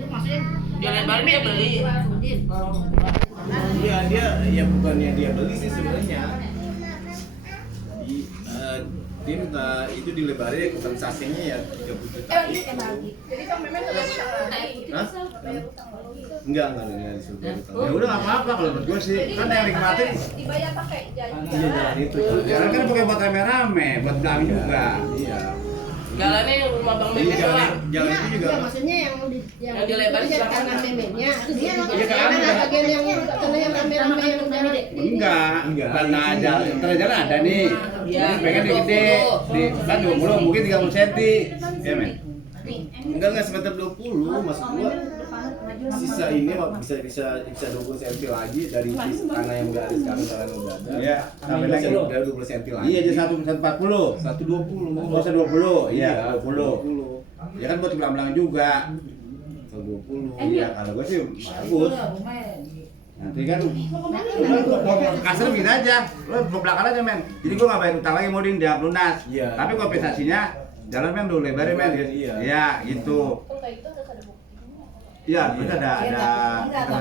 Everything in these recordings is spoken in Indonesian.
maksudnya Dia lebar dia beli. Iya dia ya bukannya dia beli sih sebenarnya. Dia minta itu dilebarin kompensasinya ya 30 juta. Jadi Kang Memen udah Hah? Enggak disuruh bayar utang. Ya udah nggak apa-apa kalau menurut gue sih. Kan yang nikmatin dibayar pakai jalan. Iya jalan itu. jalan kan pakai buat rame-rame, buat belang juga. Iya. Jalannya yang rumah Bang Iya Memen doang. jalan itu juga. Enggak, maksudnya yang Yang dilebarin itu jadi silakan. tanah Memennya. Terus dia Iya, kan mana ada. bagian yang tanah yang rame-rame yang jalan Enggak, karena jalan ada nih. Iya. Ini pengen di gede, di kan 20 mungkin 30 cm. Ya men. Enggak semeter 20 maksud gua. Sisa ini bisa 20 cm lagi dari tanah yang udah ada sekarang jalan udah ada. Iya, Sampai lagi udah 20 cm lagi. Iya jadi 140. 120. Oh, 120. Iya, 20. 20. Ya kan buat belang-belang juga. 120. Iya, kalau gue sih bagus. Nanti kan kasar begini aja, lo belakang aja men. Jadi gue nggak bayar utang lagi mau dia lunas. Iya. Tapi kompensasinya jalan men dulu lebarin men. Iya. Iya gitu. Iya, terus ada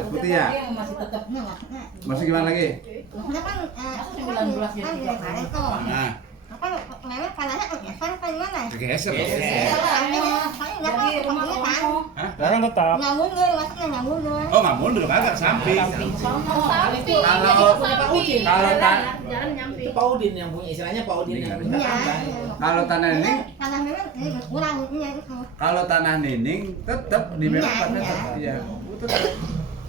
seperti ya. Masih tetap Masih gimana lagi? maksudnya kan 19 kan dia kemarin tuh Nah, apa memang tanahnya geser apa gimana? geser. Jadi rumah kosong. Sekarang tetap. Nggak mundur, maksudnya nggak mundur. Oh nggak mundur kagak samping. Kalau jalan nyampe. Itu Pak Udin yang punya, istilahnya Pak Udin yang minta Iya. tambah. kalau tanah nining, Tanah memang kurang iya itu. kalau tanah nining tetap di Iya, merah 4 meter. iya. Iya, tetap.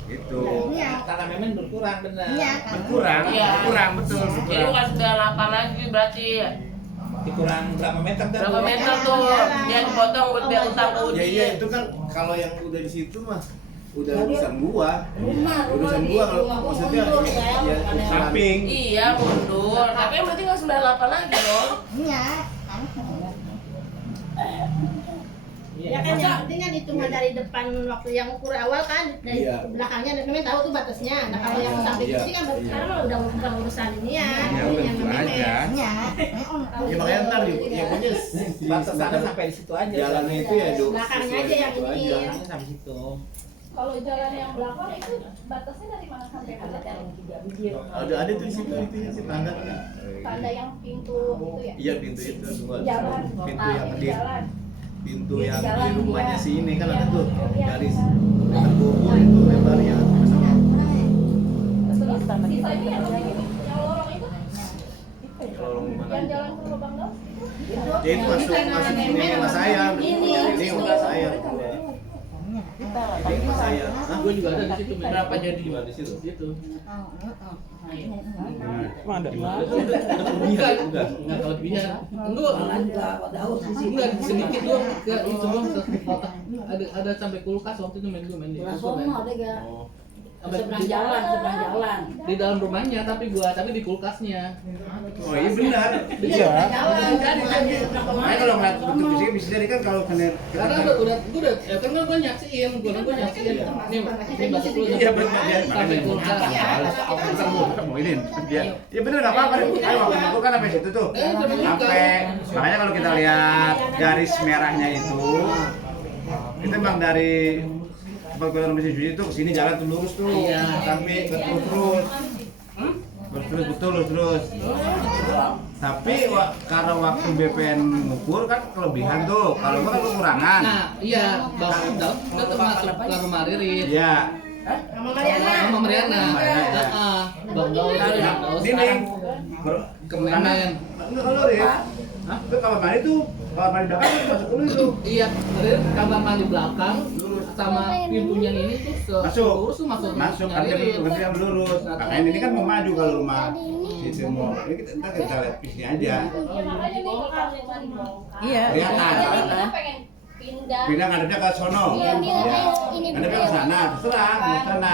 Gitu. Iya. Tanah Memen berkurang benar. Iya. Berkurang, Iya. berkurang betul, Jadi berkurang. bukan 98 lagi berarti. Dikurang berapa meter kan? Berapa meter tuh? Dia dipotong buat biar utang ke Ya iya Udin. itu kan kalau yang udah di situ mah udah urusan gua. Rumah Urusan di gua kalau rumah maksudnya mundur, ya kayak Samping. Iya mundur. Tapi yang penting nggak 98 lagi dong. Iya. Ya kan yang penting kan itu mah dari depan waktu yang ukur awal kan dari Iya. belakangnya Memen tahu tuh batasnya. Nah kalau yang samping Iya. sini kan sekarang mah udah bukan urusan ini ya. Ya udah Yang gitu Memen. aja. Iya. Ya makanya ntar yang punya Batas tanah sampai di situ aja. jalannya itu ya Belakangnya aja yang itu ini. aja. Tanahnya sampai situ. Kalau jalan yang belakang itu batasnya dari mana sampai mana? Ada tuh di situ itu si tanda. Tanda yang pintu itu ya? Iya pintu itu semua. Jalan. Pintu yang di Jalan. pintu Iya, yang jalan, di rumahnya iya. si ini kan Iya, ada tuh iya. garis terbubur itu lebarnya sama. Terus sisanya yang lorong itu? Lorong mana? Yang jalan ke Lubang Daus? Ya itu masuk ini rumah saya. Ini rumah saya. Ini rumah saya. Hah? Gue juga ada di situ. Berapa jadi? Gimana di situ? Situ. Mana? Bukan, nggak tahu lebihnya. Enggak sedikit doang ke itu doang satu kotak. Ada sampai kulkas waktu itu main di. Oh. Seberang jalan. Di dalam rumahnya tapi di kulkasnya. Oh iya benar. Iya. Jalan kan Makanya kalau ngeliat bentuk fisik bisa jadi kan kalau kena Karena udah kan gue nyaksiin. Ini batas dulu. Iya benar ya. Sampai kulkas. Mau ini dia. Ya benar enggak apa-apa. Ayo waktu itu kan sampai situ tuh. Sampai makanya kalau kita lihat garis merahnya itu memang dari tempat gua mesin cuci itu kesini jalan tuh lurus tuh. Iya. Sampai terus. Terus. Tapi karena waktu BPN mengukur kan kelebihan tuh. Kalau gua kan kekurangan. Nah, iya, Bang Daud tetap masuk ke rumah Ririn. Iya. sama Mariana. Sama Mariana. Mariana, Heeh. Bang Daud Dinding. Kememen. Enggak kalau ya. Hah? Itu kamar mandi tuh. Kamar mandi belakang tuh masuk dulu itu. Iya, Ririn kamar mandi belakang sama pintunya ini tuh Masuk. lurus tuh masuk. Masuk kan dia berarti yang lurus. Makanya ini kan mau maju kalau rumah itu mau. Ini kita lihat pisnya aja. Ya makanya nih kalau yang dibongkar. Iya. Kelihatan. Kita pengen pindah. Pindah ngadepnya ke sono. Iya, Ya. ini Ngadepnya ke sana, terserah, mau ke sana.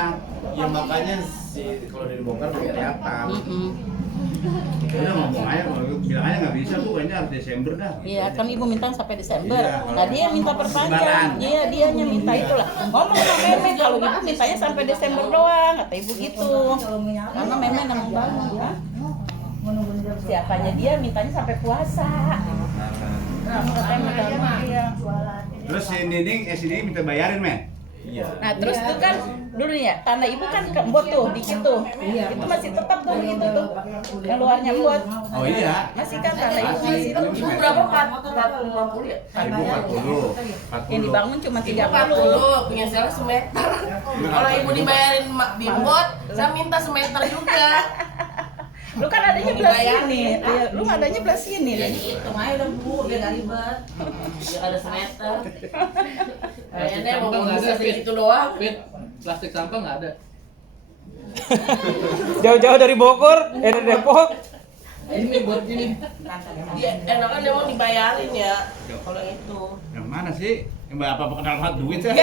Ya makanya si kalau dibongkar belum kelihatan. Udah ngomong aja, kalau bilang aja nggak bisa bu, kayaknya harus Desember dah. Iya, kan ibu minta sampai Desember. Iya. Nah dia minta perpanjang. Lebaran. Iya, dianya minta itulah. Ngomong sama Memen kalau ibu mintanya sampai Desember doang, kata ibu gitu. Karena Memen emang banget ya. Siapanya dia mintanya sampai puasa. Katanya minta dia. Terus si Nining, si Nining minta bayarin men. Iya. Nah terus tuh kan dulu nih ya tanah ibu kan embot tuh dikit tuh, itu masih tetap tuh begitu tuh, yang luarnya embot. Oh iya. Masih kan tanah ibu masih itu. Ibu berapa? 450 ya? Ibu 40. Yang dibangun cuma 30. 40, punya saya semeter. Kalau ibu dibayarin bimbot, saya minta semeter juga. Lu kan adanya belah sini, lu adanya belah sini. Hitung aja udah Bu, biar gak ribet. Biar ada semeter. Kayaknya mau bisa segitu doang. Fit, plastik sampah nggak ada. Jauh-jauh dari Bogor, dari Depok. Ini buat ini. Dia enakan dia mau dibayarin ya. Kalau itu. Yang mana sih? Yang apa kenal banget duit ya?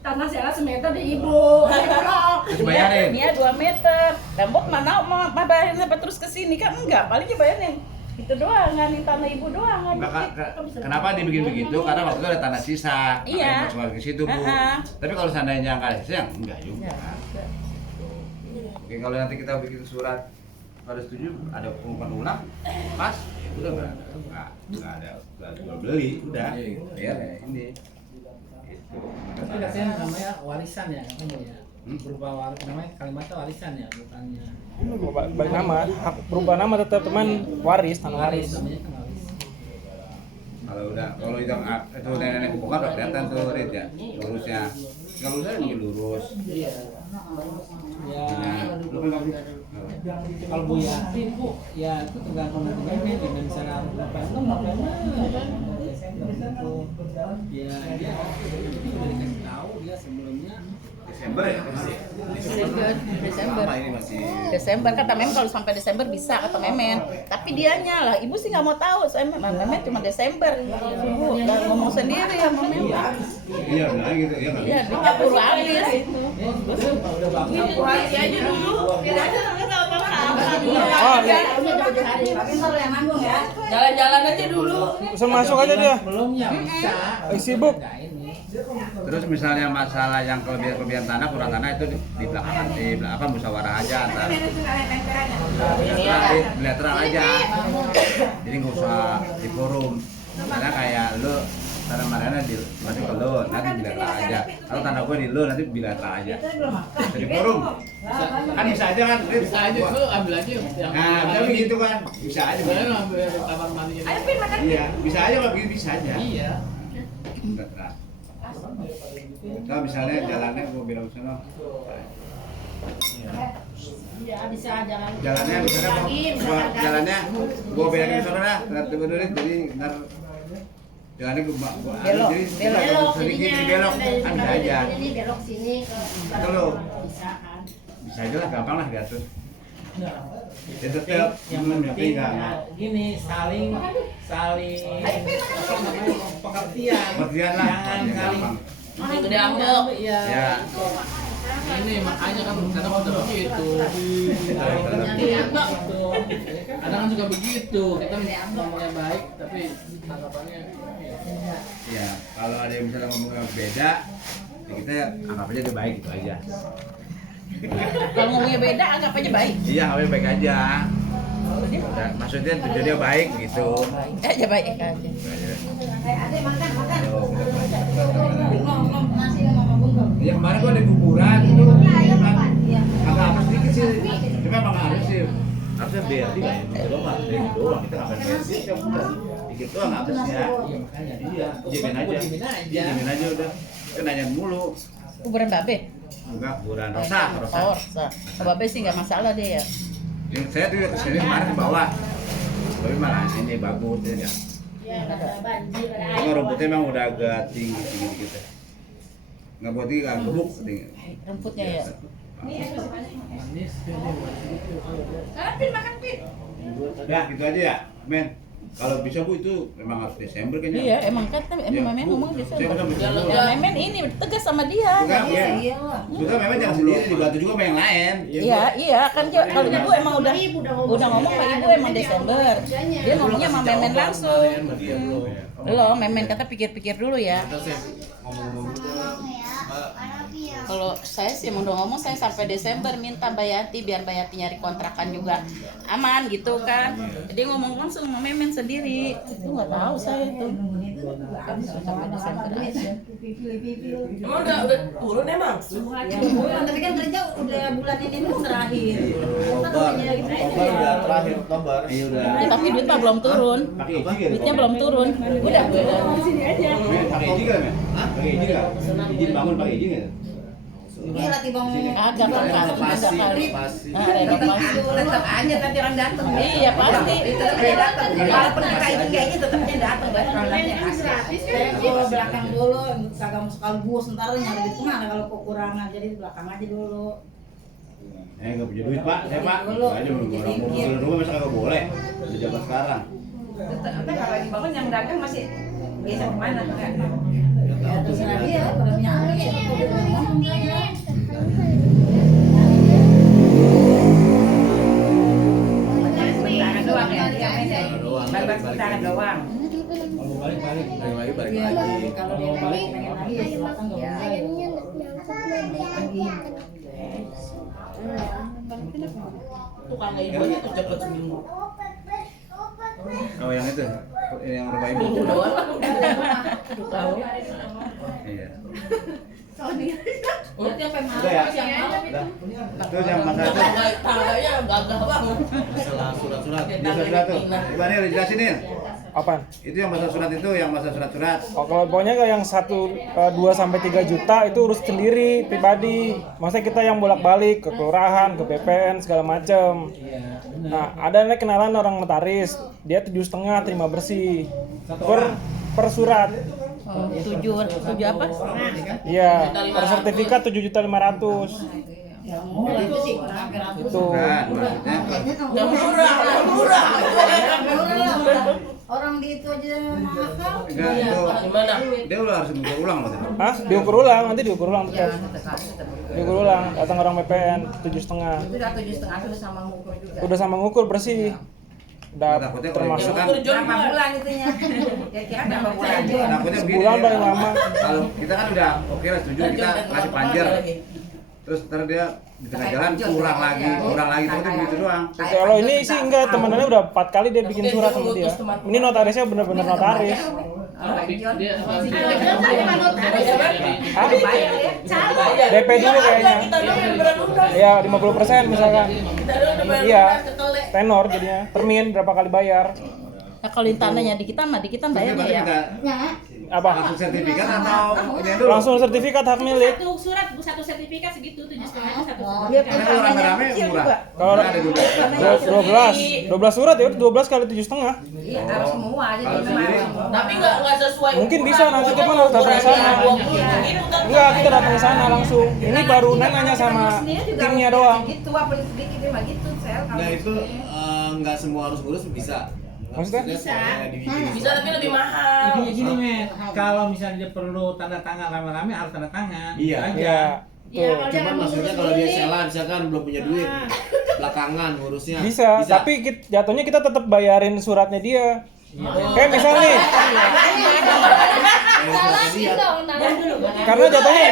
Tanah saya semeter di ibu. Terus bayarin. Iya 2 meter. Tembok mana mau bayarin apa terus ke sini kan enggak, paling bayarin itu doang, nganin tanah ibu doang kan. Kenapa dibikin begitu? Karena waktu itu ada tanah sisa. Iya. Cuma ke situ, Bu. Tapi kalau seandainya nggak ada sisa, ya enggak juga. Oke, kalau nanti kita bikin surat pada setuju ada pengumuman ulang, pas, ya udah nggak ada jual beli, udah. Ya ini. Tapi katanya namanya warisan ya katanya ya. Berupa namanya kalimatnya warisan ya, bukannya. Balik nama, hak berubah nama tetap teman waris, tanah waris. Namanya kan waris. Kalau itu nenek bongkar udah kelihatan tuh Rit ya, lurusnya. Kalau lurusnya ini lurus. Iya. Ya. Lu kan Kalau Bu Yati Bu, ya itu tergantung dari nenek. Dengan misalnya November itu, ya dia udah dikasih tahu dia sebelumnya. Desember ya? Desember. Lama ini masih. Desember kata Memen kalau sampai Desember bisa kata Memen. Tapi dianya lah, ibu sih nggak mau tahu. Soalnya Memen cuma Desember. Ibu udah ngomong sendiri ya Memen. Iya benar gitu ya nggak Iya, bisa. dia puralis. Udah bagus. Kurasi aja dulu. Oh, iya. Jalan-jalan aja dulu. Bisa masuk aja dia. Belumnya bisa. Sibuk. Nah, ini. Terus misalnya masalah yang kelebihan tanah, kurang tanah itu di belakang musyawarah aja antar. Bilateral aja. Jadi nggak usah di forum. Karena kayak lu tanah mana masih ke lu, nanti bilateral aja. Kalau tanah gue di lu nanti bilateral aja. Jadi forum. Kan bisa aja kan? Bisa aja lu ambil aja yang. Nah, bisa begitu kan? Bisa aja. Sebenarnya lu ambil dari kamar mandi. Iya, bisa aja kalau begitu bisa aja. Iya. Nah, kalau misalnya jalannya gue bilang sana, Iya bisa jalan. jalannya misalnya jalannya gue bilangin ke sana dah, nanti gue dulu jadi ntar jalannya gue Belok, jadi Belok sedikit ininya, belok kan bisa aja. Ini belok sini. Itu lo. Bisa kan. Bisa aja lah, gampang lah diatur. Ya tetap yang penting gini saling apa namanya pengertian. pengertian lah, Jangan ya, saling gampang. Gede ambil. Iya. Ya, Ini makanya kan kadang udah begitu. Kadang kan juga begitu. Kita ngomongnya baik tapi tanggapannya ya kalau ada yang misalnya ngomongnya beda, ya kita anggap aja dia baik gitu aja. Kalau ngomongnya beda anggap aja baik. Iya, anggapnya baik aja. Dan maksudnya tujuannya baik gitu. Aja baik aja. Ya kemarin gua ada kuburan itu agak sedikit sih, cuma emang harus sih harusnya BRT nggak ya, doang kita nggak BRT, dikit doang habisnya. Iya, jamin aja udah, kan nanya mulu. Kuburan babe. Enggak, kuburan Rosa. Oh, Rosa. Babe sih nggak masalah dia ya. Yang saya tuh kesini kemarin ke bawah, tapi malah ini bagus ya. Ya ada banjir ada air. Cuma rumputnya emang udah agak tinggi gitu. Nggak buat tinggi, nggak gebuk tinggi. Rumputnya ya. manis. Ya gitu aja ya, men. Kalau bisa Bu itu memang harus Desember kayaknya. Iya, emang kan Memen ngomong bisa. Ya Memen ini tegas sama dia. Bukan, ya. Sudah memang jangan sendiri, dibantu juga sama yang lain. Iya kan kalau ibu emang udah ngomong sama ibu emang Desember. Dia ngomongnya sama Memen langsung. Belum, Memen kata pikir-pikir dulu ya. Ngomong-ngomong Kalau saya sih udah ngomong saya sampai Desember minta Bayati biar Bayati nyari kontrakan juga aman gitu kan. Jadi ngomong langsung sama Memen sendiri. Itu nggak tahu saya itu. Sampai Desember aja. Emang udah turun emang? Tapi kan kerja udah bulan ini tuh terakhir. Oktober udah terakhir Oktober. Iya udah. Tapi duit mah belum turun. Pakai izin kan? Duitnya belum turun. Udah. Pakai izin kan, Men? Pakai izin kan? Izin bangun pakai izin kan? Iya latih bangun. Agak kan. Pasti. Tetap aja nanti orang datang. Iya pasti. Tetap dia datang. Walaupun kita izin kayaknya tetap dia datang. Kalau nanti gratis ya. kalau belakang dulu kagak mau sekaligus ntar nyari di kemana kalau kekurangan jadi di belakang aja dulu. Nggak punya duit Pak, saya Pak. Aja belum orang mau beli rumah masa kagak boleh. Udah zaman sekarang. Tapi kalau lagi bangun yang dagang masih biasa kemana tuh kan? Ya terserah dia, kalau punya anak ya ngomong aja. Sementara doang ya, baru sementara doang. Kalau balik-balik. Balik Iya, lagi. kalau dia pengen lagi ya silakan ya. Tukang ibu itu cepet seminggu. Oh yang itu, yang rumah ibu. Itu doang. Iya. Berarti apa yang Udah ya? Udah. Itu yang masalah itu. Tangganya gagah banget. Masalah surat-surat. Dia surat tuh. Coba nih dijelasin nih. Apaan? Itu yang masalah surat itu, yang masalah surat-surat. Oh, kalau pokoknya yang 2 sampai 3 juta itu urus sendiri pribadi. Maksudnya kita yang bolak-balik ke kelurahan, ke BPN segala macem. Nah, ada nih kenalan orang notaris. Dia 7,5 terima bersih. Per surat. Oh, tujuh apa? Iya, per sertifikat 7.500.000. Itu sih hampir Itu. Kan, maksudnya. Yang murah, yang murah. orang di itu aja mahal. Enggak, itu Gimana? dia udah harus mengukur ulang maksudnya. Hah? Diukur ulang, nanti diukur ulang Ya, tetap. Diukur ulang, datang orang BPN 7,5. itu udah 7,5 udah sama ngukur juga. Udah sama ngukur bersih. Udah Takutnya kalau termasuk kan Berapa bulan itunya? Kira-kira berapa bulan? takutnya begini. sebulan paling lama. Kalau kita kan udah oke lah setuju kita ngasih panjer. Terus ntar dia di tengah jalan kurang lagi terus begitu doang. Kalau ini sih enggak, temenannya udah 4 kali dia bikin surat sama dia. Ini notarisnya bener-bener notaris. DP dulu kayaknya. Ya 50% misalkan. Iya. Tenor jadinya. Termin berapa kali bayar? Nah, kalau di tanahnya di kita bayarnya ya. Apa? Langsung sertifikat atau ini dulu? Langsung sertifikat hak milik. Satu sertifikat segitu 7,5 satu. Karena kalau rame-rame murah. Kalau Ada 12 surat ya udah 12 kali 7,5. Iya, harus semua aja Kalau sendiri Tapi nggak sesuai. Mungkin bisa nanti kita harus datang ke sana. Enggak, kita datang ke sana langsung. Ini baru nanya sama timnya doang. Gitu apa sedikit mah gitu sel. Nah itu nggak semua harus ngurus bisa. Maksudnya? Bisa. Bisa tapi lebih mahal. Gini men, kalau misalnya dia perlu tanda tangan rame-rame harus tanda tangan. Iya. Itu aja. Iya. Ya, Tuh. Cuman maksudnya kalau dia salah misalkan belum punya duit belakangan ngurusnya Bisa, tapi jatuhnya kita tetap bayarin suratnya dia. Kayak misal nih, karena jatuhnya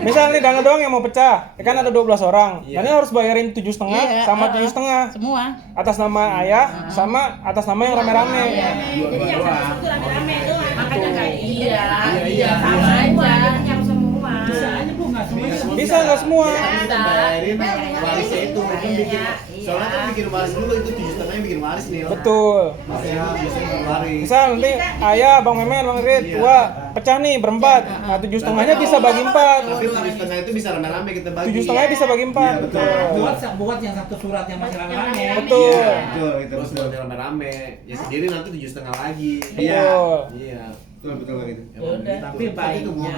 misal nih dana doang yang mau pecah, ya kan ada 12 orang. Dana harus bayarin 7,5 sama 7,5 Semua. atas nama ayah sama atas nama yang rame-rame. Jadi yang satu itu rame-rame doang. Makanya enggak Iya. sama aja yang semua. Bisa aja bu, nggak semuanya. Bisa nggak semua? bayarin warisnya itu mungkin bikin soalnya kan bikin waris dulu itu 7,5 bikin waris nih. Betul. Maksudnya bikin waris. Misal nanti ayah, Bang Memen, Bang Rit, tua pecah nih berempat. Nah 7,5-nya bisa bagi 4. Tapi 7,5 itu bisa rame-rame kita bagi. 7,5 bisa bagi 4. Iya, betul. Buat yang satu surat yang masih rame-rame. Betul. Iya, betul itu terus buat rame-rame. Ya sendiri nanti 7,5 lagi. Betul. Iya. betul gitu. Yaudah. Tapi baiknya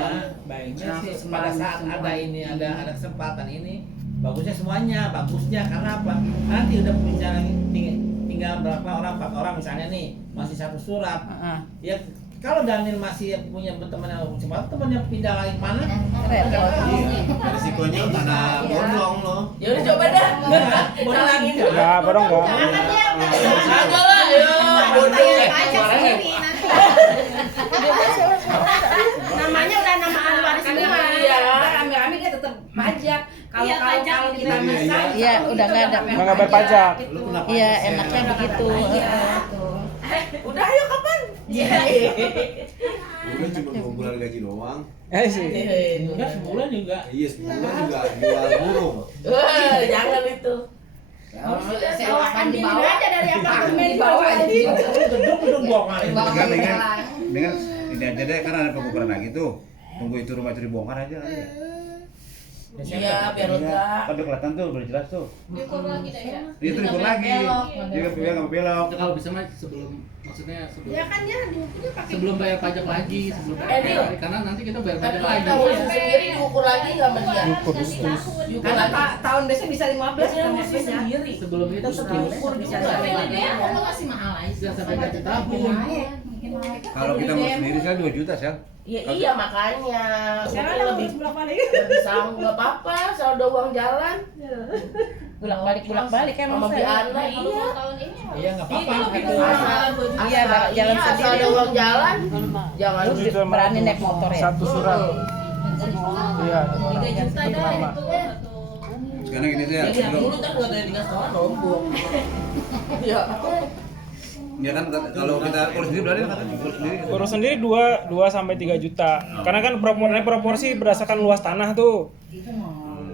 sih pada saat ada kesempatan ini bagusnya semuanya, bagusnya karena apa? Nanti udah tinggal berapa orang, 4 orang misalnya nih, masih satu surat. Ya kalau Daniel masih punya teman yang cepat, temannya pindah lagi mana? Risikonya karena bodong loh. Ya udah coba dah. Salangin dulu. Enggak, borong enggak. Agak lah, ya bodoh. Namanya udah nama udah nggak ada. nggak bayar pajak. Iya, enaknya begitu. Udah ayo kapan? Udah cuma 2 bulan gaji doang. Sih. Enggak sebulan juga. Iya, sebulan juga jual burung. Jangan itu. Bawakan di bawah aja dari apartemen Di bawah aja. Gedung buang kali. Dengan ini aja deh, karena ada pengukuran lagi tuh. Tunggu itu rumah itu dibongkar aja kali ya. Iya, biar lega. Kan udah kelihatan tuh, udah jelas tuh. Diukur lagi deh ya. Itu diukur lagi. Dia kan nggak belok. Itu kalau bisa mah sebelum, maksudnya sebelum Ya kan dia diukurnya pakai sebelum bayar pajak lagi, sebelum bayar Dio. pajak, karena nanti kita bayar pajak Tapi lagi. tahun sendiri diukur lagi sama dia. Ukur terus. Karena tahun biasanya bisa 15 kan Iya, sendiri. Sebelum itu Diukur bisa Tapi sampai dia aku masih mahal aja. bisa sampai 1 tahun. Kalau kita mau sendiri saya 2 juta sih. Iya makanya. sekarang Mungkin ada lebih berapa kali? sanggup nggak apa-apa, soal ada uang jalan. Bolak-balik kan Sama Biana, Kalau iya. tahun ini Iya enggak apa-apa gitu. Iya, jalan asal sendiri. ada uang jalan, jangan Terus juga berani naik motor ya. Satu surat. Iya. 3 juta Itu dah pertama. itu. Sekarang gini saya, Jadi dulu kan nggak ada 3,5 sombong. Iya. ya kan kalau kita urus sendiri berarti kan urus sendiri. Urus sendiri 2 sampai 3 juta. Karena kan proporsi berdasarkan luas tanah tuh.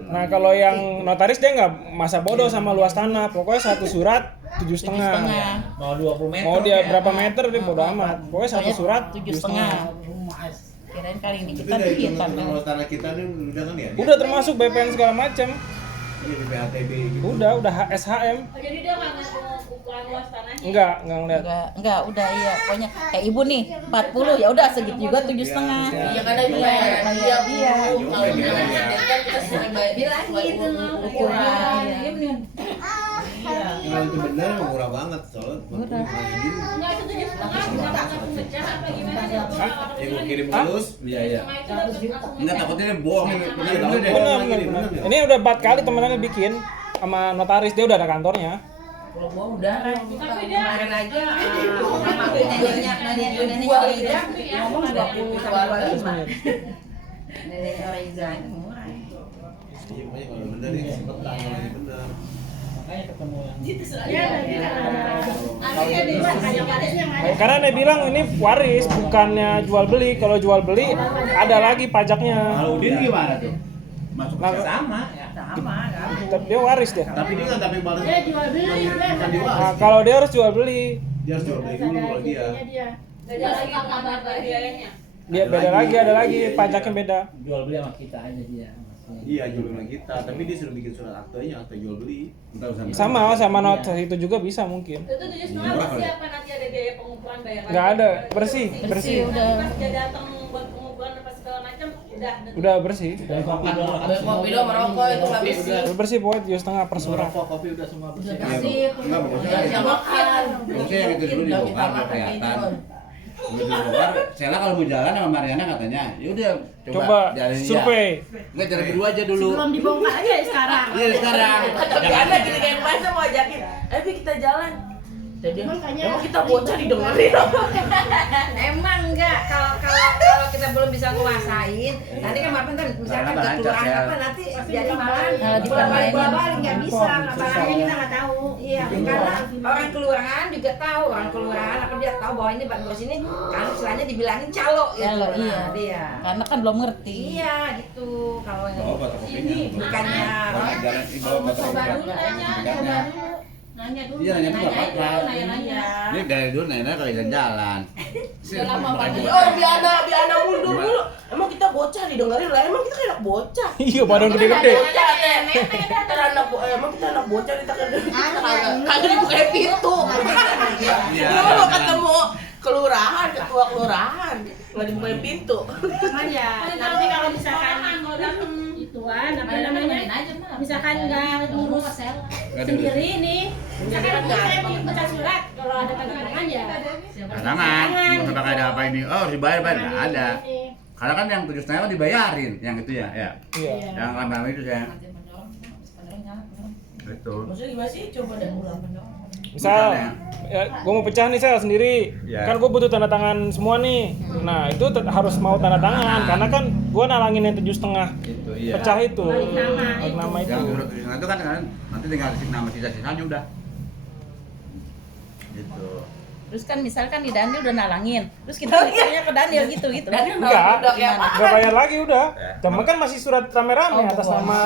Nah, kalau yang notaris dia nggak masa bodoh sama luas tanah. Pokoknya satu surat 7,5. Mau 20 meter. Mau dia berapa meter dia bodo amat. Pokoknya satu surat 7,5. 7,5. Kirain kali ini Itu kita dari bikin kalau tanah kita nih udah kan ya? Udah termasuk BPN segala macam. Iya, di PHTB gitu. Udah SHM. Jadi dia nggak ngitung ukuran luas tanahnya. Enggak ngeliat. Enggak, udah iya. Pokoknya kayak ibu nih 40 ya udah segitu juga 7,5. Iya kan ada juga iya. Kalau Iya. kan kita sering bayar Bilangin itu ukuran. Iya bener. Kalau itu benar emang murah banget soalnya. Murah. Enggak itu 7,5 bukan pecah apa gimana sih? Ya gue kirim terus. Iya, iya. Itu dapat 1 Enggak takutnya dia bohong ini. Benar. Ini udah 4 kali temenannya bikin sama notaris, dia udah ada kantornya. Kalau gua udah kan kemarin aja Nenek Reza ngomong 20 sampai 25. Nenek Reza itu murah. Iya, makanya kalau benar ini sempet kalau ini benar. Makanya ketemu yang Karena dia bilang ini waris, bukannya jual beli. Kalau jual beli ada lagi pajaknya. Kalau Udin gimana tuh? Masuk ke sama ya. sama kan. Dia waris deh. Tapi dia kan tapi baru Dia jual beli, bukan diwaris. Nah, kalau dia harus jual beli, Dia harus jual beli dulu kalau dia. dia. Beda lagi kabar biayanya. dia beda lagi, ada lagi pajaknya beda. Jual beli sama kita aja dia. Iya, jual beli kita, tapi dia suruh bikin surat aktenya, akte jual beli. Entar usah. Sama not itu juga bisa mungkin. Itu 7,5 pasti apa nanti ada biaya pengukuran bayar lagi? Nggak ada, bersih. Udah. Pas dia datang buat pengukuran apa segala macam Udah bersih. Dan kopi doang. Ada kopi dong merokok itu nggak bisa. Udah bersih pokoknya 7,5 per surat. Rokok, kopi udah semua bersih. Enggak bagusnya. Udah makan. Bagusnya yang itu dulu dibongkar biar kelihatan. Udah dibongkar. Sela kalau mau jalan sama Mariana katanya, ya udah Coba jalanin dia. survei. Enggak jalan berdua aja dulu. Belum dibongkar aja ya sekarang. Iya sekarang. Tapi ada gini kayak masa mau ajakin, Bi kita jalan. Jadi emang kita bocah didengerin. Emang enggak kalau kita belum bisa nguasain nanti kan maaf ntar misalkan ke kelurahan apa nanti jadi malah bola-balik nggak bisa apalagi kita nggak tahu iya karena orang kelurahan juga tahu orang kelurahan apa dia tahu bahwa ini Pak Bos ini kan istilahnya dibilangin calo gitu Calo, iya. nah, dia Karena kan belum ngerti. iya gitu kalau yang Bawa botol kopinya. bukannya Jalan di bawah botol coba kopi. dulu nanya nanya dulu Iya, nanya dulu, aja apa-apa. nanya Ini dari dulu nanya kalau jalan. lama banget. Oh Biana mundur dulu. Emang kita bocah didengerin lah. Emang kita kayak anak bocah. Iya, badan gede-gede. Bocah emang kita anak bocah kita kagak dibuka pintu. Iya. Lu mau ketemu kelurahan, ketua kelurahan, nggak dibuka pintu. Cuman ya nanti kalau misalkan ituan apa namanya? Misalkan nggak ngurus sendiri nih. Misalkan saya mau baca surat kalau ada tanda tangan ya. Tangan, mau pakai ada apa ini? Oh, harus dibayar, nggak ada. Karena kan yang 7,5 kan dibayarin, yang itu ya, ya. Iya. Yang lama-lama itu saya. Betul. Maksudnya gimana sih? Coba deh ulang. Misal gue mau pecah nih sel sendiri, Ya. kan gue butuh tanda tangan semua nih. Nah itu harus mau tanda tangan, karena kan gue nalangin yang 7,5 Itu iya. pecah itu, Balik nama itu. Yang surat tulisan itu kan nanti tinggal isi nama sisa-sisanya udah. Gitu. Terus kan misalkan di Daniel udah nalangin, terus kita berikannya ke Daniel gitu. Enggak bayar lagi udah. Cuma kan masih surat rame-rame atas nama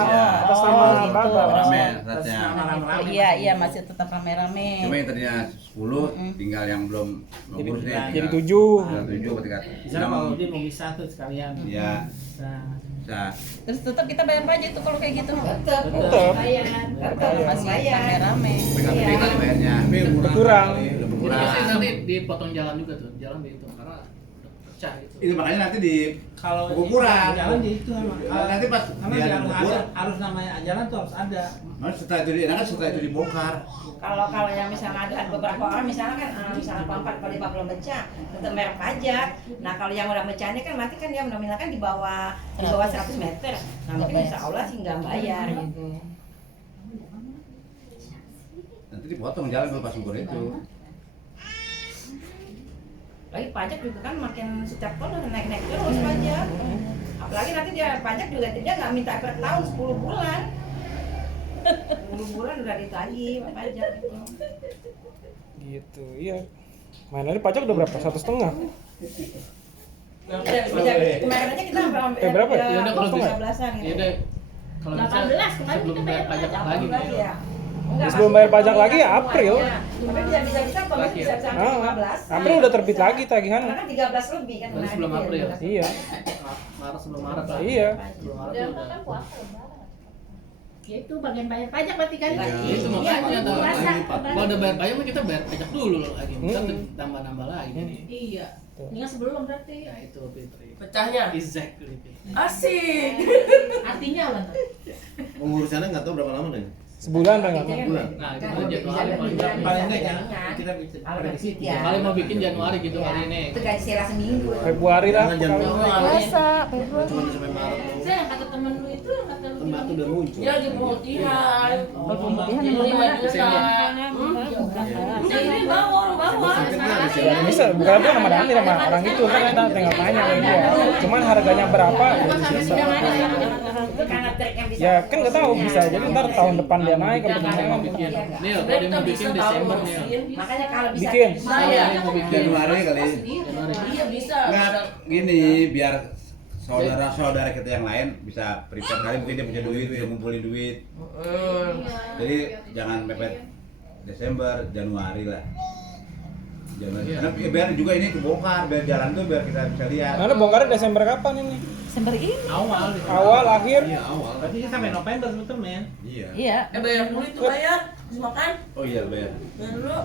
Bapak. Rame saatnya. Iya masih tetap rame-rame. Cuma yang tadinya 10 tinggal yang belum ngurus nih. Jadi 7. 7 ketika. Bisa kalau dia mau bisa tuh sekalian. Iya. Bisa. Bisa. Terus tetap kita bayar pajak tuh kalau kayak gitu. Tetap. Masih rame-rame. Pegang kita bayarnya. Berkurang. Jadi biasanya nanti dipotong jalan juga tuh, jalan dihitung karena udah pecah gitu. Itu makanya nanti di Kalau pengukuran. jalan di itu emang. Nanti pas Karena dia harus ngukur, ada, harus namanya jalan tuh harus ada. setelah itu dibongkar. Kalau yang misalnya ada beberapa orang misalnya kan misalnya Pak 4 kali 5 belum pecah tetap bayar pajak. Nah kalau yang udah pecah ini kan berarti kan dia nominal kan di bawah 100 meter. Nah mungkin insya Allah sih nggak bayar gitu. Nanti dipotong jalan kalau pas ukur itu. Lagi pajak juga kan makin setiap tahun udah naik-naik terus pajak. Apalagi nanti dia pajak juga dia nggak minta per tahun 10 bulan. 10 bulan udah ditagih pajak gitu. Gitu, iya. Mainannya pajak udah berapa? 1,5. Kemarin aja kita berapa ya? Ya udah kalau bisa. 13-an Ya gitu. udah kalau bisa 18 kemarin sebelum kita bayar bayar pajak pajak lagi Lagi gitu. ya. Enggak, Sebelum bayar pajak lagi ya April. Tapi bisa kalau bisa sampai 15. April udah terbit lagi tagihan. Karena kan 13 lebih kan. Berarti sebelum kemarin April. gitu. Iya. Maret sebelum Maret lah. Iya. Sebelum Maret Udah udah. kan puasa lebaran. Ya itu bagian bayar pajak berarti kan. Ya, Iya, itu makanya tuh. puasa. Kalau udah bayar pajak mah kita bayar pajak dulu lagi. Kita tambah-nambah lagi jadi. Iya. Ini sebelum berarti. Ya itu Fitri. Pecahnya. Exactly. Asik. Artinya apa tuh? Pengurusannya nggak tahu berapa lama nih. Sebulan Bang. Bulan. Nah, itu kan Januari paling enggak jangan kita bisa prediksi. Kali mau bikin Januari gitu kali ini. Itu gaji sela seminggu. Februari lah. Jangan Januari. Februari. Cuma sampai Maret doang. Saya kata temen lu itu kata lu. Tempat tuh udah muncul. Dia lagi pemutihan. Pemutihan Jadi 5 juta. Ini bawa. Bisa, bukan apa sama Dani sama orang itu kan kita tinggal tanya kayak gua. Cuman harganya berapa ya bisa. Itu karena trik yang bisa. Ya kan nggak tahu bisa jadi ntar tahun depan dia naik apa gimana. Nih, kalau dia mau bikin Desember nih. Makanya kalau bisa Bikin. Saya. Januari kali. Iya bisa. Enggak, gini biar saudara-saudara kita yang lain bisa prepare kali mungkin dia punya duit, bisa ngumpulin duit. Jadi jangan mepet Desember, Januari lah. Januari. Karena biar juga ini kebongkar, biar jalan tuh biar kita bisa lihat. Nah, bongkarnya Desember kapan ini? Desember ini. Awal, akhir. Iya awal. Berarti ini sampai November betul men. Iya. Iya. Bayar dulu itu bayar. Terus makan. Oh iya bayar. Bayar dulu.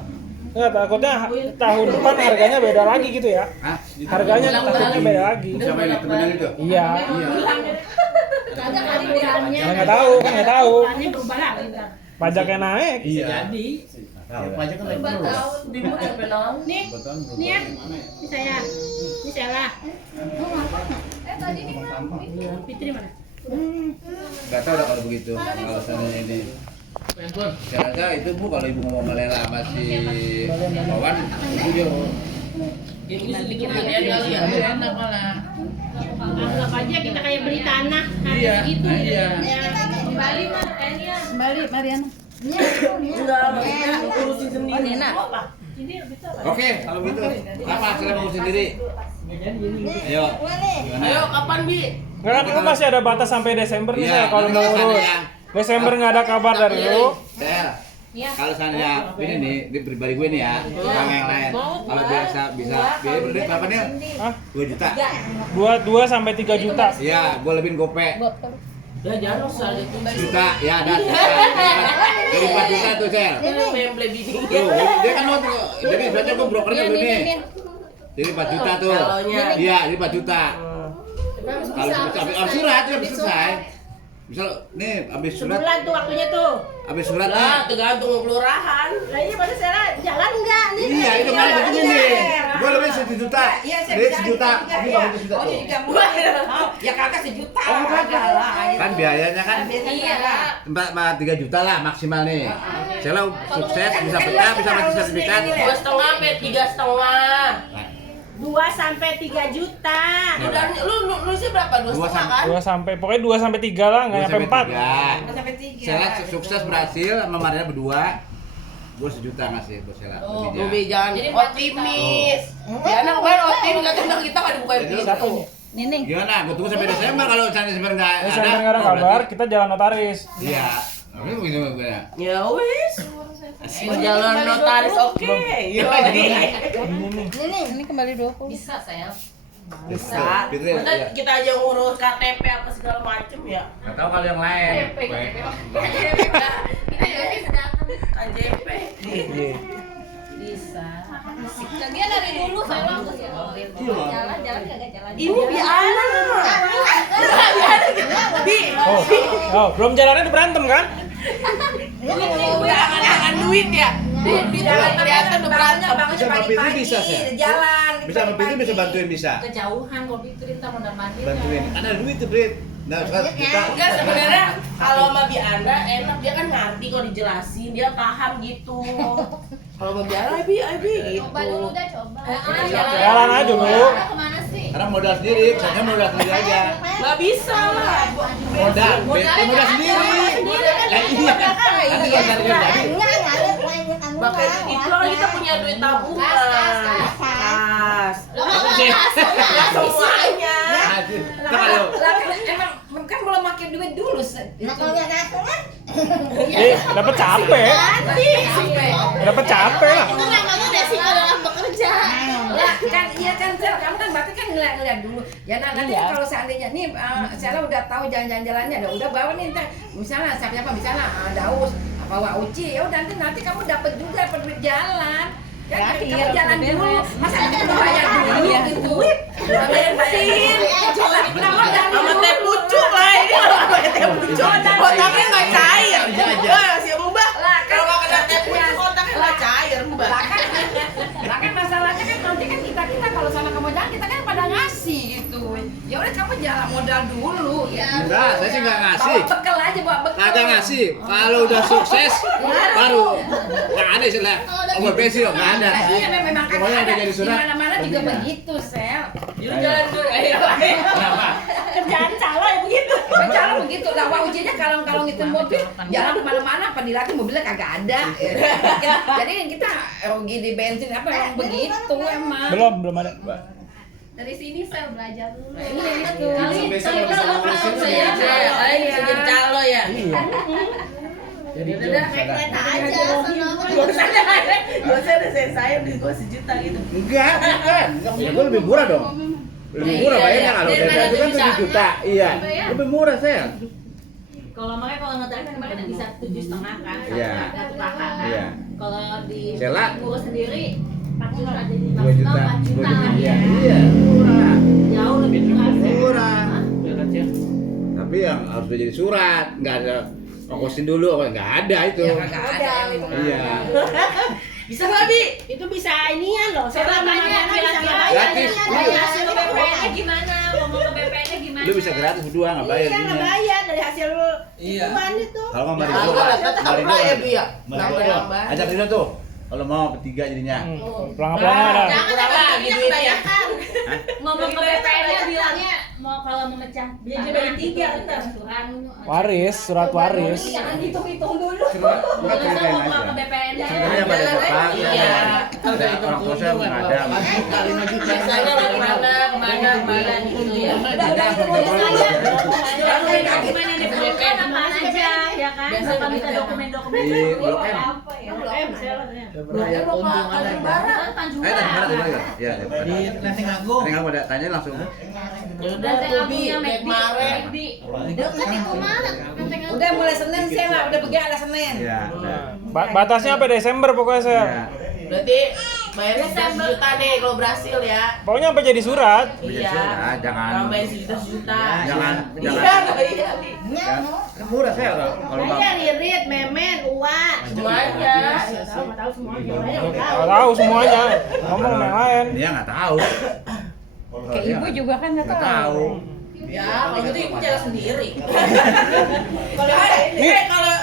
Nggak, takutnya tahun depan harganya beda lagi gitu ya. Hah? Harganya takutnya beda lagi. Siapa ini temennya itu? Iya. Kagak kali bulannya. Nah, nggak tahu, kan nggak tahu. Bulannya berubah lagi ntar. Pajaknya naik. Iya. Jadi Tahu ya. pajak kan lagi terus. Dimulai sampai tahun. Nih, nih ya. Ini saya. Ini saya. Tadi nih Mam. Fitri mana? Enggak tahu dah kalau begitu. Kalau seandainya ini Handphone. saya rasa itu Bu kalau Ibu ngomong Lela sama si Wawan itu dia Ini sedikit gedean kali ya. Enak malah. Anggap aja kita kayak beli tanah harga Iya, segitu. iya. Ya, di Bali mah kayaknya. Kembali Mariana. Enggak, maksudnya urusin sendiri. Oh, Nina. Ini bisa. Oke, kalau gitu. Apa saya mau sendiri? Ayo. Ayo kapan Bi? Nggak kan lu masih ada batas sampai Desember nih Iya, saya kalau mau nanti urus. ya. Desember nggak ada kabar dari lu. Sel. Iya. Kalau seandainya ini nih, di pribadi gue nih ya, sama yang lain. Kalau biasa bisa biaya berdua berapa nih? Hah? 2 juta. 2 sampai 3 juta. Iya, gue lebihin gope. Ya jangan usah itu. Juta, ya ada. Jadi 4 juta tuh, Sel. Memble bini. Tuh, dia kan mau jadi berarti gue brokernya dulu nih. Jadi 4 juta tuh. Kalonya. Iya, jadi 4 juta. Kalau harus surat itu harus selesai. Misal nih habis surat, Sebulan tuh waktunya tuh. habis surat nih. Nah, tergantung kelurahan. Nah iya pada saya jalan enggak nih? Iya, itu kan hitungnya nih. Gua lebih 1 juta. Iya, saya Dia bisa 1 juta. juga, Ini ya. bagus 1 juta Oh, tuh. juga murah. Ya kakak 1 juta. Oh, kakak. Kan biayanya kan Iya. tempat 3 juta lah maksimal nih. Saya sukses bisa pecah, bisa mati sertifikat. 2,5 sampai 3,5. 2 sampai 3 juta. Udah lu sih berapa? 2,5 kan? 2 sampai pokoknya 2 sampai 3 lah, enggak nyampe 4. Sampai 3. Saya sukses berhasil sama Maria berdua. Gua 1 juta ngasih buat Sela. Oh, Bobi jangan optimis. Ya anak kemarin optimis katanya kita enggak dibukain pintu. Nining. Gimana? Gua tunggu sampai Desember kalau Desember enggak ada. Desember nggak ada oh, kabar, berarti- kita jalan notaris. Iya. Tapi begitu gue. Ya wis. Jalan notaris oke. Yo. Ini kembali 20. Bisa saya. Bisa. Fitri, Masa ya. kita aja ngurus KTP apa segala macem ya. Enggak tahu kalau yang lain. KJP. Iya. Bisa. Lagian dari dulu saya bagus ya. Jalan kagak jalan. Ini biasa. Oh, belum jalannya udah berantem kan? Udah angan-angan duit ya. Di jalan kelihatan udah berantem. Bisa sama Fitri bisa sih. Jalan. Bisa sama Fitri bisa bantuin bisa. Kejauhan kalau Fitri entah mondar-mandir. Bantuin. Ada duit tuh, Brit. Nah, sekarang kita Enggak sebenarnya kalau sama Biana enak dia kan ngerti kalau dijelasin dia paham gitu. Kalau sama Biana Abi gitu. Coba dulu dah coba. Jalan aja dulu. Kemana sih? karena modal sendiri, saya modal sendiri aja. Nggak bisa lah. Modal sendiri. Iya kan. Nanti kalau cari jadi. Pakai itu kan kita punya duit tabungan. Kas. Nggak semuanya. Emang kan belum pakai duit dulu. Nah kalau nggak ngaku kan? Dapat capek. Dapat capek lah. Itu namanya resiko dalam bekerja. Lah kan iya kan Sel, kamu kan berarti kan ngeliat dulu. Ya nanti kalau seandainya nih Sela udah tahu jalan-jalannya, udah bawa nih ntar misalnya siapa misalnya Daus apa Wak Uci, ya udah nanti kamu dapat juga duit jalan. Ya, kamu jalan dulu, masa kamu bayar dulu gitu. Bensin, Sama teh pucuk lah ini kalau pakai teh pucuk otaknya nggak cair. Wah si Mbak kalau nggak kena teh pucuk otaknya nggak cair Mbak. Lah kan masalahnya kan nanti kan kita kalau sama kamu jalan kita kan pada ngasih gitu. Ya udah kamu jalan modal dulu ya. Enggak, saya sih nggak ngasih. Bawa bekal aja bawa bekal. Kagak ngasih. Kalau udah sukses baru nggak ada istilah obat pensiun nggak ada. Iya memang kan Pokoknya ada. udah jadi Di surat. mana-mana juga begitu, Sel. Yuk jalan dulu. Kenapa? Kerjaan calo ya begitu. Cara begitu lah, Wak Ujinya kalau ngitung mobil jalan kemana-mana, apa dilatih mobilnya kagak ada. Jadi kita rugi di bensin apa emang begitu emang. Belum ada. Dari sini saya belajar dulu. Iya itu. Sampai sama Saya bisa jadi calo ya. Jadi Naik kereta aja sono. Gak usah ada saya beli gua 1 juta gitu. Enggak, bukan. Enggak, gue lebih murah dong. Lebih murah Iya, bayarnya iya. kalau Daripada dari itu kan 7 7 juta. Iya. Lebih murah saya. Kalau makanya kalau ngetari kan kemarin bisa 7,5 kan. Iya. Satu kakak kan. Iya. Kalau di Sela. ngurus sendiri 4 juta jadi 2 juta. 4 juta. Iya. Iya. Murah. Jauh lebih murah. Murah. kecil. Tapi yang harus udah jadi surat, nggak ada ongkosin dulu, nggak ada itu. Ya kagak ada emang. Iya. Bisa nggak Bi? Itu bisa inian loh. Saya Saya tanya Gratis. dari hasil BPN-nya gimana? Ngomong ke BPN-nya gimana? Lu bisa gratis berdua nggak bayar Iya, jadinya. nggak bayar dari hasil Iya. uang itu. Kalau mau mari Nah, dulu, tetap lah ya Bi ya. ajak Rino tuh. Kalau mau bertiga jadinya. Pelangga-pelangga ada. Jangan lagi yang duitnya. kebanyakan. Ngomong ke BPN-nya Hah? bilangnya mau kalau mau mecah Dia jadi 3 ntar. Waris, surat waris. Jangan hitung-hitung dulu. Enggak Terus ceritain mau aja. ke BPN-nya. Sebenarnya pada bapak, Iya. ada orang tua saya nggak ada. Biasanya lo kemana gitu ya. Gimana nih BPN apaan aja ya kan? Biasanya Apa minta gitu. dokumen-dokumen Di dulu Blok M. apa ya? Berbayar keuntungan aja. Tanjung Ayo tadi mana tadi mana? Ya, Di Lenteng Agung. Ini kamu ada tanya langsung. Udah Lenteng tuh Bi, Agungnya kayak McD. kemarin. Dekat itu mah. Lenteng Agung. Udah mulai Senin Sel lah, udah pergi ada Senin. Ya, udah. Batasnya sampai Desember pokoknya saya. Ya. Berarti Bayarnya 100 juta nih kalau berhasil ya. Pokoknya sampai jadi surat. Iya. Surat, jangan. Kalau bayar sejuta. Jangan. Iya. Kan murah saya kalau Saya Ririt, Memen, Uwa. Semuanya. Tahu semuanya. Nggak tahu semuanya. Ngomong sama yang lain. dia nggak tahu. Kayak ibu juga kan nggak tahu. Ya, kalau gitu ibu jalan sendiri. Nih,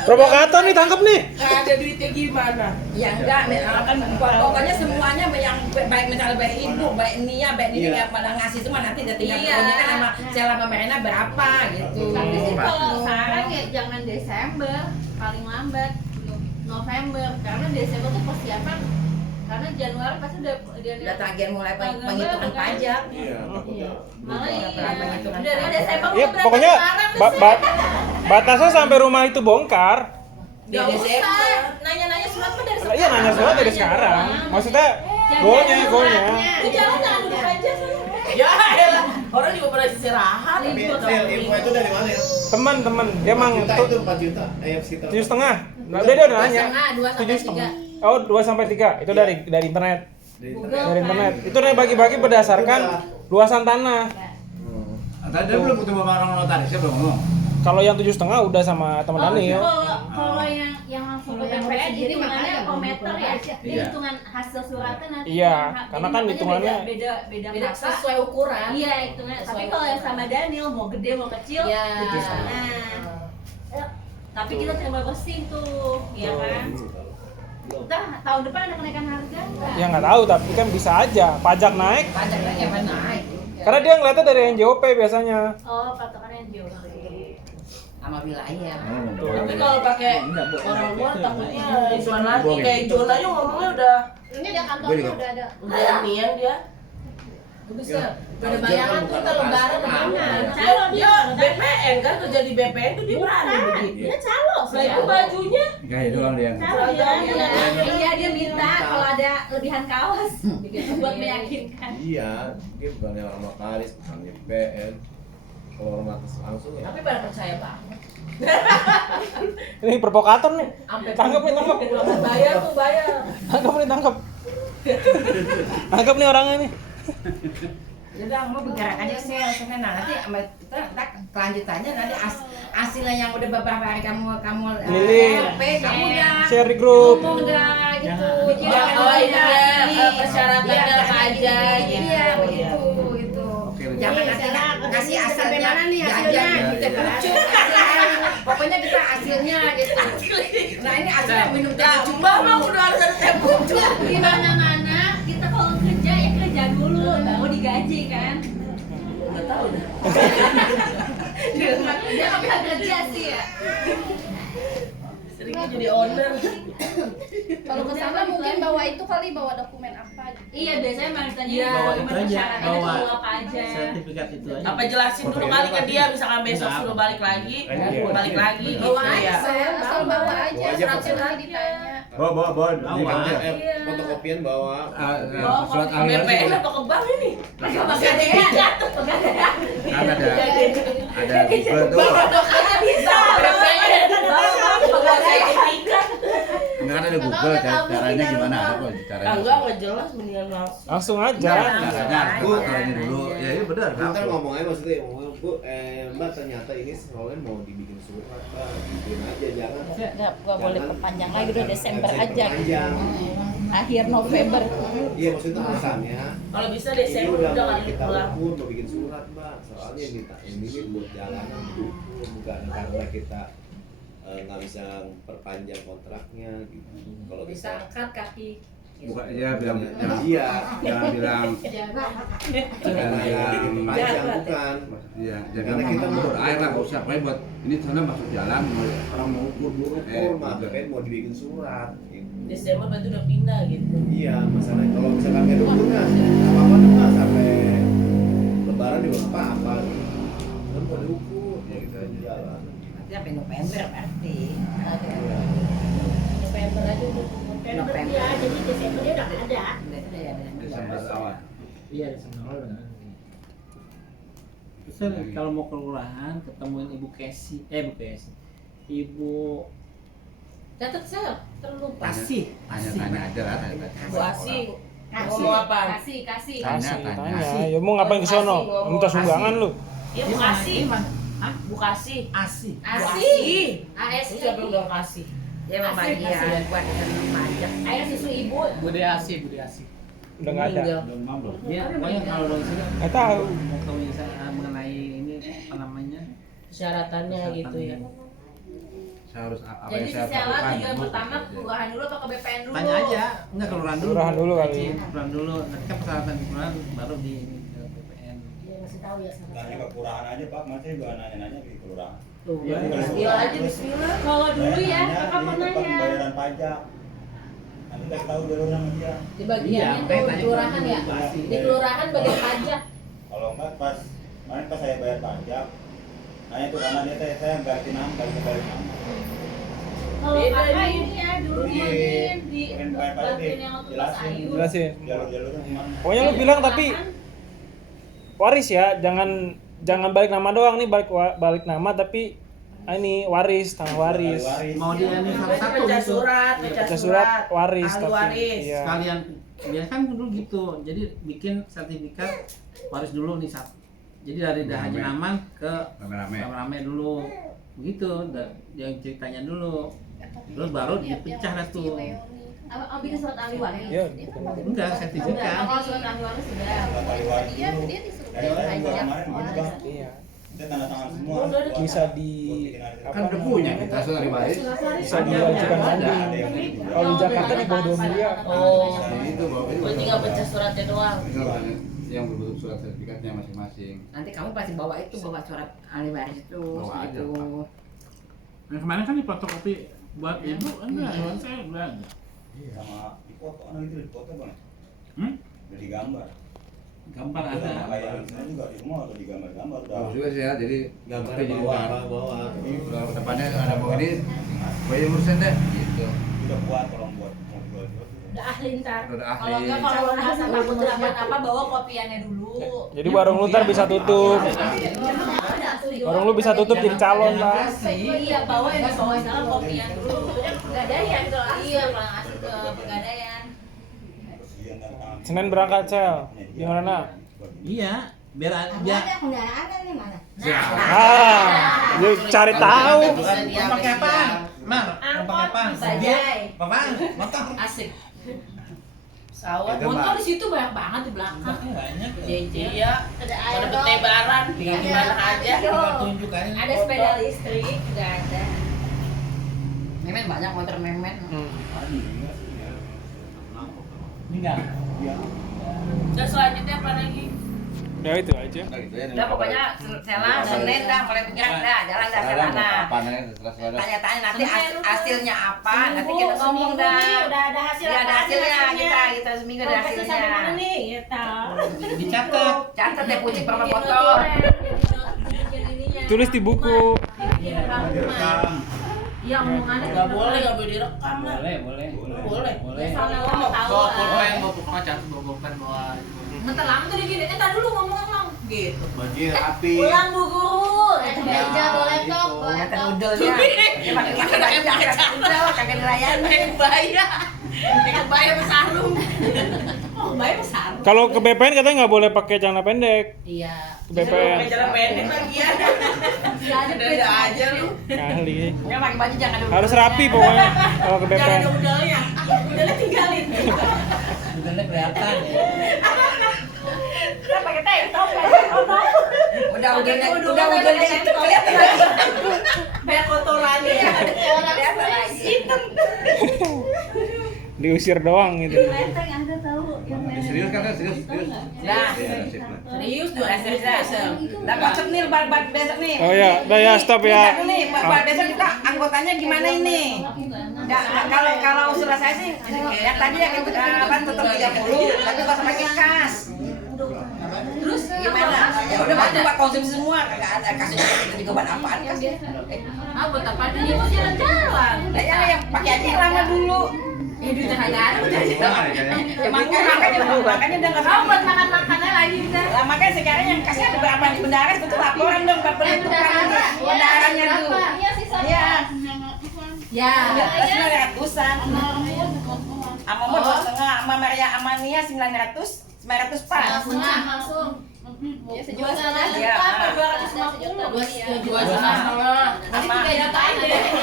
provokator nih, tangkap nih. Nggak ada duitnya gimana? Ya enggak, kan pokoknya semuanya yang baik misalnya baik ibu, baik Nia, baik Nini yang pada ngasih semua nanti udah tinggal kan sama Cela sama Merena berapa gitu. Tapi sih kalau sekarang ya jangan Desember, paling lambat November, karena Desember tuh persiapan, karena Januari pasti Udah target mulai penghitungan pajak. Iya, takutnya. malah penghitungan dari pajak. Desember Iya, udah pokoknya barang batasnya sampai rumah itu bongkar. Gak usah. nanya-nanya surat mah dari Iya, nanya surat dari sekarang. Maksudnya gonya. Itu jalan jangan duduk aja sana. Ya elah, orang juga pada istirahat. Tapi info itu dari mana ya? Teman-teman, dia 4 emang juta itu 4 juta. Sekitar 7,5. Nah, dia udah nanya. 2 sampai 3. Oh, 2 sampai 3. Itu dari internet. Dari internet. Itu nih bagi-bagi berdasarkan luasan tanah. Tadi dia belum ketemu sama orang notarisnya belum ngomong. Kalau yang 7,5 udah sama teman Daniel. Kalau yang langsung ke PPN ini hitungannya per meter ya. Ini Iya. hitungan hasil suratnya nanti. Iya, Jadi karena kan makanya hitungannya- beda masa. Sesuai ukuran. Iya, hitungannya. Tapi kalau yang sama Daniel mau gede mau kecil. Iya. Nah. Tapi kita terima bersih tuh, ya kan? Ntar tahun depan ada kenaikan harga nggak? Ya nggak tahu, tapi kan bisa aja pajak naik. Pajaknya yang naik. Karena dia ngeliatnya dari NJOP biasanya. Oh, patokannya jauh. Sama wilayah. Tapi kalau pakai orang luar takutnya Juan lagi. Kayak Juan aja ngomongnya udah Ini dia kantornya udah ada. nian dia. Bisa. Udah bayaran tuh kalau lebaran kemana? Calon dia BPN kan kerja di BPN tuh dia berani begitu. Dia calo. Selain itu bajunya Kayak doang dia. Calo ya. Iya, dia minta kalau ada lebihan kaos buat meyakinkan. Iya, mungkin bukan yang orang notaris, bukan PN. Kalau orang notaris langsung ya. tapi pada percaya banget. Ini provokator nih. Sampai Tangkap nih, tangkap. bayar tuh bayar. Tangkap nih, tangkap. Tangkap nih orangnya nih. Udah mau bergerak aja sih harusnya nanti kita kelanjutannya nanti hasilnya yang udah beberapa hari kamu Lili. kamu udah Share di grup. ngomong udah gitu Oh iya, persyaratannya apa aja gitu. iya begitu gitu jangan nanti kasih hasilnya jajan gitu pucuk hasilnya pokoknya kita hasilnya gitu nah ini hasilnya minum teh pucuk Mama udah harus ada teh pucuk. Di mana-mana kita kalau kerja ya kerja dulu, baru digaji kan. Enggak tahu dah. Dia nggak bisa kerja sih ya. Seringnya jadi owner. Kalau ke sana mungkin bawa itu kali, bawa dokumen apa? Iya, biasanya memang ditanya Iya, bawa itu dokumen aja, persyaratannya bawa bawa apa aja. sertifikat itu aja. Apa jelasin dulu kali ke dia misalkan besok suruh balik lagi, balik lagi gitu bawa aja ya. saya Asal bawa aja, Bawa aja suratnya nanti ditanya. Bawa ini aja. Fotokopian bawa. Surat ahli waris. BPN apa ke bank ini? Agak pegadaian. Kan ada Google tuh. Bisa. BPN. Enggak kan ada Google caranya gimana ada kok caranya. Enggak jelas mendingan langsung. Langsung aja. Caranya faktornya dulu. Ya iya benar. Ntar ngomong aja maksudnya, Bu, Mbak ternyata ini soalnya mau dibikin surat, Mbak. Bikin aja, jangan. Nggak boleh perpanjang lagi, udah Desember aja. Panjang. Akhir November. Iya, maksudnya alasannya. Kalau bisa Ini Desember udah kali kita pulang. ukur mau bikin surat, Mbak. Soalnya ini buat jalanan dulu, bukan karena kita nggak bisa perpanjang kontraknya gitu. Kalau Bisa bisa angkat kaki. Bukan ya bilang iya, jangan bilang jangan panjang bukan. ya jangan Karena kita mengukur air lah nggak usah pokoknya buat ini sana masuk jalan orang mau ukur dulu Mah BPN mau dibikin surat. Gitu. Desember berarti udah pindah gitu. Iya, masalahnya kalau misalkan nggak diukur nggak apa-apa tuh Mbak, sampai Lebaran juga nggak apa-apa. Kan mau diukur ya gitu aja jalan. nanti sampai November berarti November aja udah. November ya, jadi Desember dia udah nggak ada. Desember awal. Iya, Desember benar. Terus saya kalau mau ke kelurahan ketemuin Ibu Kesi, Bu Kesi. Ibu Catat sel, terlupa. Asih. Tanya-tanya aja lah tanya. Bu Asi. Ngomong apa? Kasih. Tanya. Ya mau ngapain ke sono? Minta sumbangan lu. Ya Bukasi. Asi. Siapa yang udah kasih? Dia mau bagian buat pajak. Ayo susu ibu. Bude Asi. Udah nggak ada. Dia pokoknya kalau dari sini Nggak tahu. mau tahu mengenai ini apa namanya? Persyaratannya gitu ya. Saya harus apa Jadi yang saya Sela lakukan? tujuan pertama kelurahan dulu apa ke BPN dulu? Tanya aja, enggak kelurahan dulu. Kelurahan dulu kali. Kelurahan dulu. Nanti kan persyaratan di kelurahan baru di ke BPN. Dia masih tahu ya sama. Tanya ke kelurahan aja Pak, masih juga nanya-nanya di kelurahan. Tuh, Ya, bismillah aja bismillah. Kalau dulu ya, kakak pernah ya. Pembayaran pajak. Nanti nggak tahu jalurnya sama dia. Di bagiannya tuh di kelurahan ya. Di kelurahan bagian pajak. Kalau enggak kemarin pas saya bayar pajak, nanya tuh karena dia saya ganti nama, balik nama. Kalau kakak ini ya dulu Iya. main di Pengen bayar pajak bantuin yang waktu pas jelasin. Ayu. Jelasin. Jalur-jalurnya gimana? Pokoknya lu bilang tapi waris ya, jangan balik nama doang nih, balik nama tapi ini waris, tanah waris. Mau dia ini satu-satu Pecah gitu. surat, Pecah surat waris ahli tapi. waris. Iya. Sekalian biasa kan dulu gitu. Jadi bikin sertifikat waris dulu nih satu. Jadi dari Haji Aman ke rame-rame dulu. Begitu, yang ceritanya dulu. Terus baru dipecah lah tuh. Bikin surat ahli waris. Iya. Enggak, sertifikat. Kalau surat ahli waris sudah. Surat ahli waris dulu. Kayak saya juga kemarin gitu Bang. Iya. Saya tanda tangan semua. Bisa di Kan udah punya kita sudah dibalik. bisa diajukan banding. Kalau di Jakarta di bawah 2 miliar. Itu bawa itu. Tinggal baca suratnya doang. Yang berbentuk surat sertifikatnya masing-masing. Nanti kamu pasti bawa surat ahli waris itu. Bawa aja, gitu. Pak. Nah, kemarin kan difotokopi buat ibu enggak, buat saya enggak ada. Sama di foto, anak itu di foto Bang. Udah digambar. Gambar Ada ada. kayak saya juga di rumah udah digambar-gambar udah. Bagus juga sih ya, jadi Gambar jadi bawa. udah depannya ada mau ini, bayar urusan deh, gitu. Udah buat orang buat mau jual-jual. Udah ahli ntar. Udah ahli. Kalau enggak kalau merasa takut dapat apa bawa kopiannya dulu. Jadi warung lu ntar bisa tutup. Warung lu bisa tutup jadi calon lah. Iya, bawa yang bawa salah kopian dulu. Pegadaian kalau iya kalau asli ke pegadaian. Senin berangkat Cel. Gimana nak? Iya, biar aja. Lu cari tahu. Mau pakai apa? Mar, mau pakai apa? Bajai. Apaan? Motor. Asik. Pesawat. Itu, Motor Mak. di situ banyak banget di belakang. Banyak. Iya. Ada Ada bertebaran. Tinggal Gimana aja. Tinggal tunjuk aja. Ada sepeda listrik, enggak ada. Memen banyak motor memen. Enggak. Terus selanjutnya apa lagi? Ya itu aja. Udah pokoknya Sela Senin dah mulai pikiran dah jalan dah Sela nah. Tanya-tanya nanti hasilnya apa, nanti kita ngomong dah. Udah ada hasil. Ya ada hasilnya kita seminggu ada Sampai mana hasilnya. nih? Ya tahu. Dicatat. Catat deh pucik perma foto. Tulis di buku. Iya omongannya Nggak boleh direkam lah. Boleh. Boleh. Soalnya orang tahu. Bawa lah. pulpen, bawa pulpen, bawa pulpen, bawa. Bentar lama tuh digini. Tadi dulu ngomong gitu. Baju rapi. Pulang Bu Guru. Meja boleh top, boleh Kata top. udelnya. Dia pakai udel kagak dilayani. Dengan bayar besarung. Oh, bayar besar. Kalau ke BPN katanya nggak boleh pakai celana pendek. Iya. Ke BPN. Jalan pendek bagian. Ada aja lu. Kali. Enggak pakai baju jangan ada Harus rapi pokoknya kalau ke Jangan BPN. ada udalnya. Udalnya tinggalin. Udah kelihatan ya. Kita pakai tank top kan. Udah udelnya itu kelihatan lagi. Kayak kotorannya. Kelihatan lagi. Diusir doang gitu. Lenteng ada tahu yang Serius kan? Serius. Nah, Serius tuh, serius dah. Dapat nih buat besok nih. Oh ya, udah ya stop ya. Kita nih buat besok kita anggotanya gimana ini? Kalau usul saya sih ya tadi ya kita kan tetap 30 tapi nggak usah pakai kas. Terus gimana? Ya udah bantu buat konsumsi semua kagak ada kasih kita juga buat apaan kas? buat apa aja dia mau jalan-jalan. Nah, yang pakai aja yang lama dulu. Duitnya kagak ada udah. Ya makanya udah nggak Kamu buat makan-makannya lagi udah. lah makanya sekarang yang kasih ada berapa di bendara itu laporan dong buat perhitungan bendaranya tuh. Iya sih Iya. Ya. Terus ada ratusan. Sama Momo 2,5, sama Maria Amania 900 Pak. Langsung. Ya sejuta lah. Iya.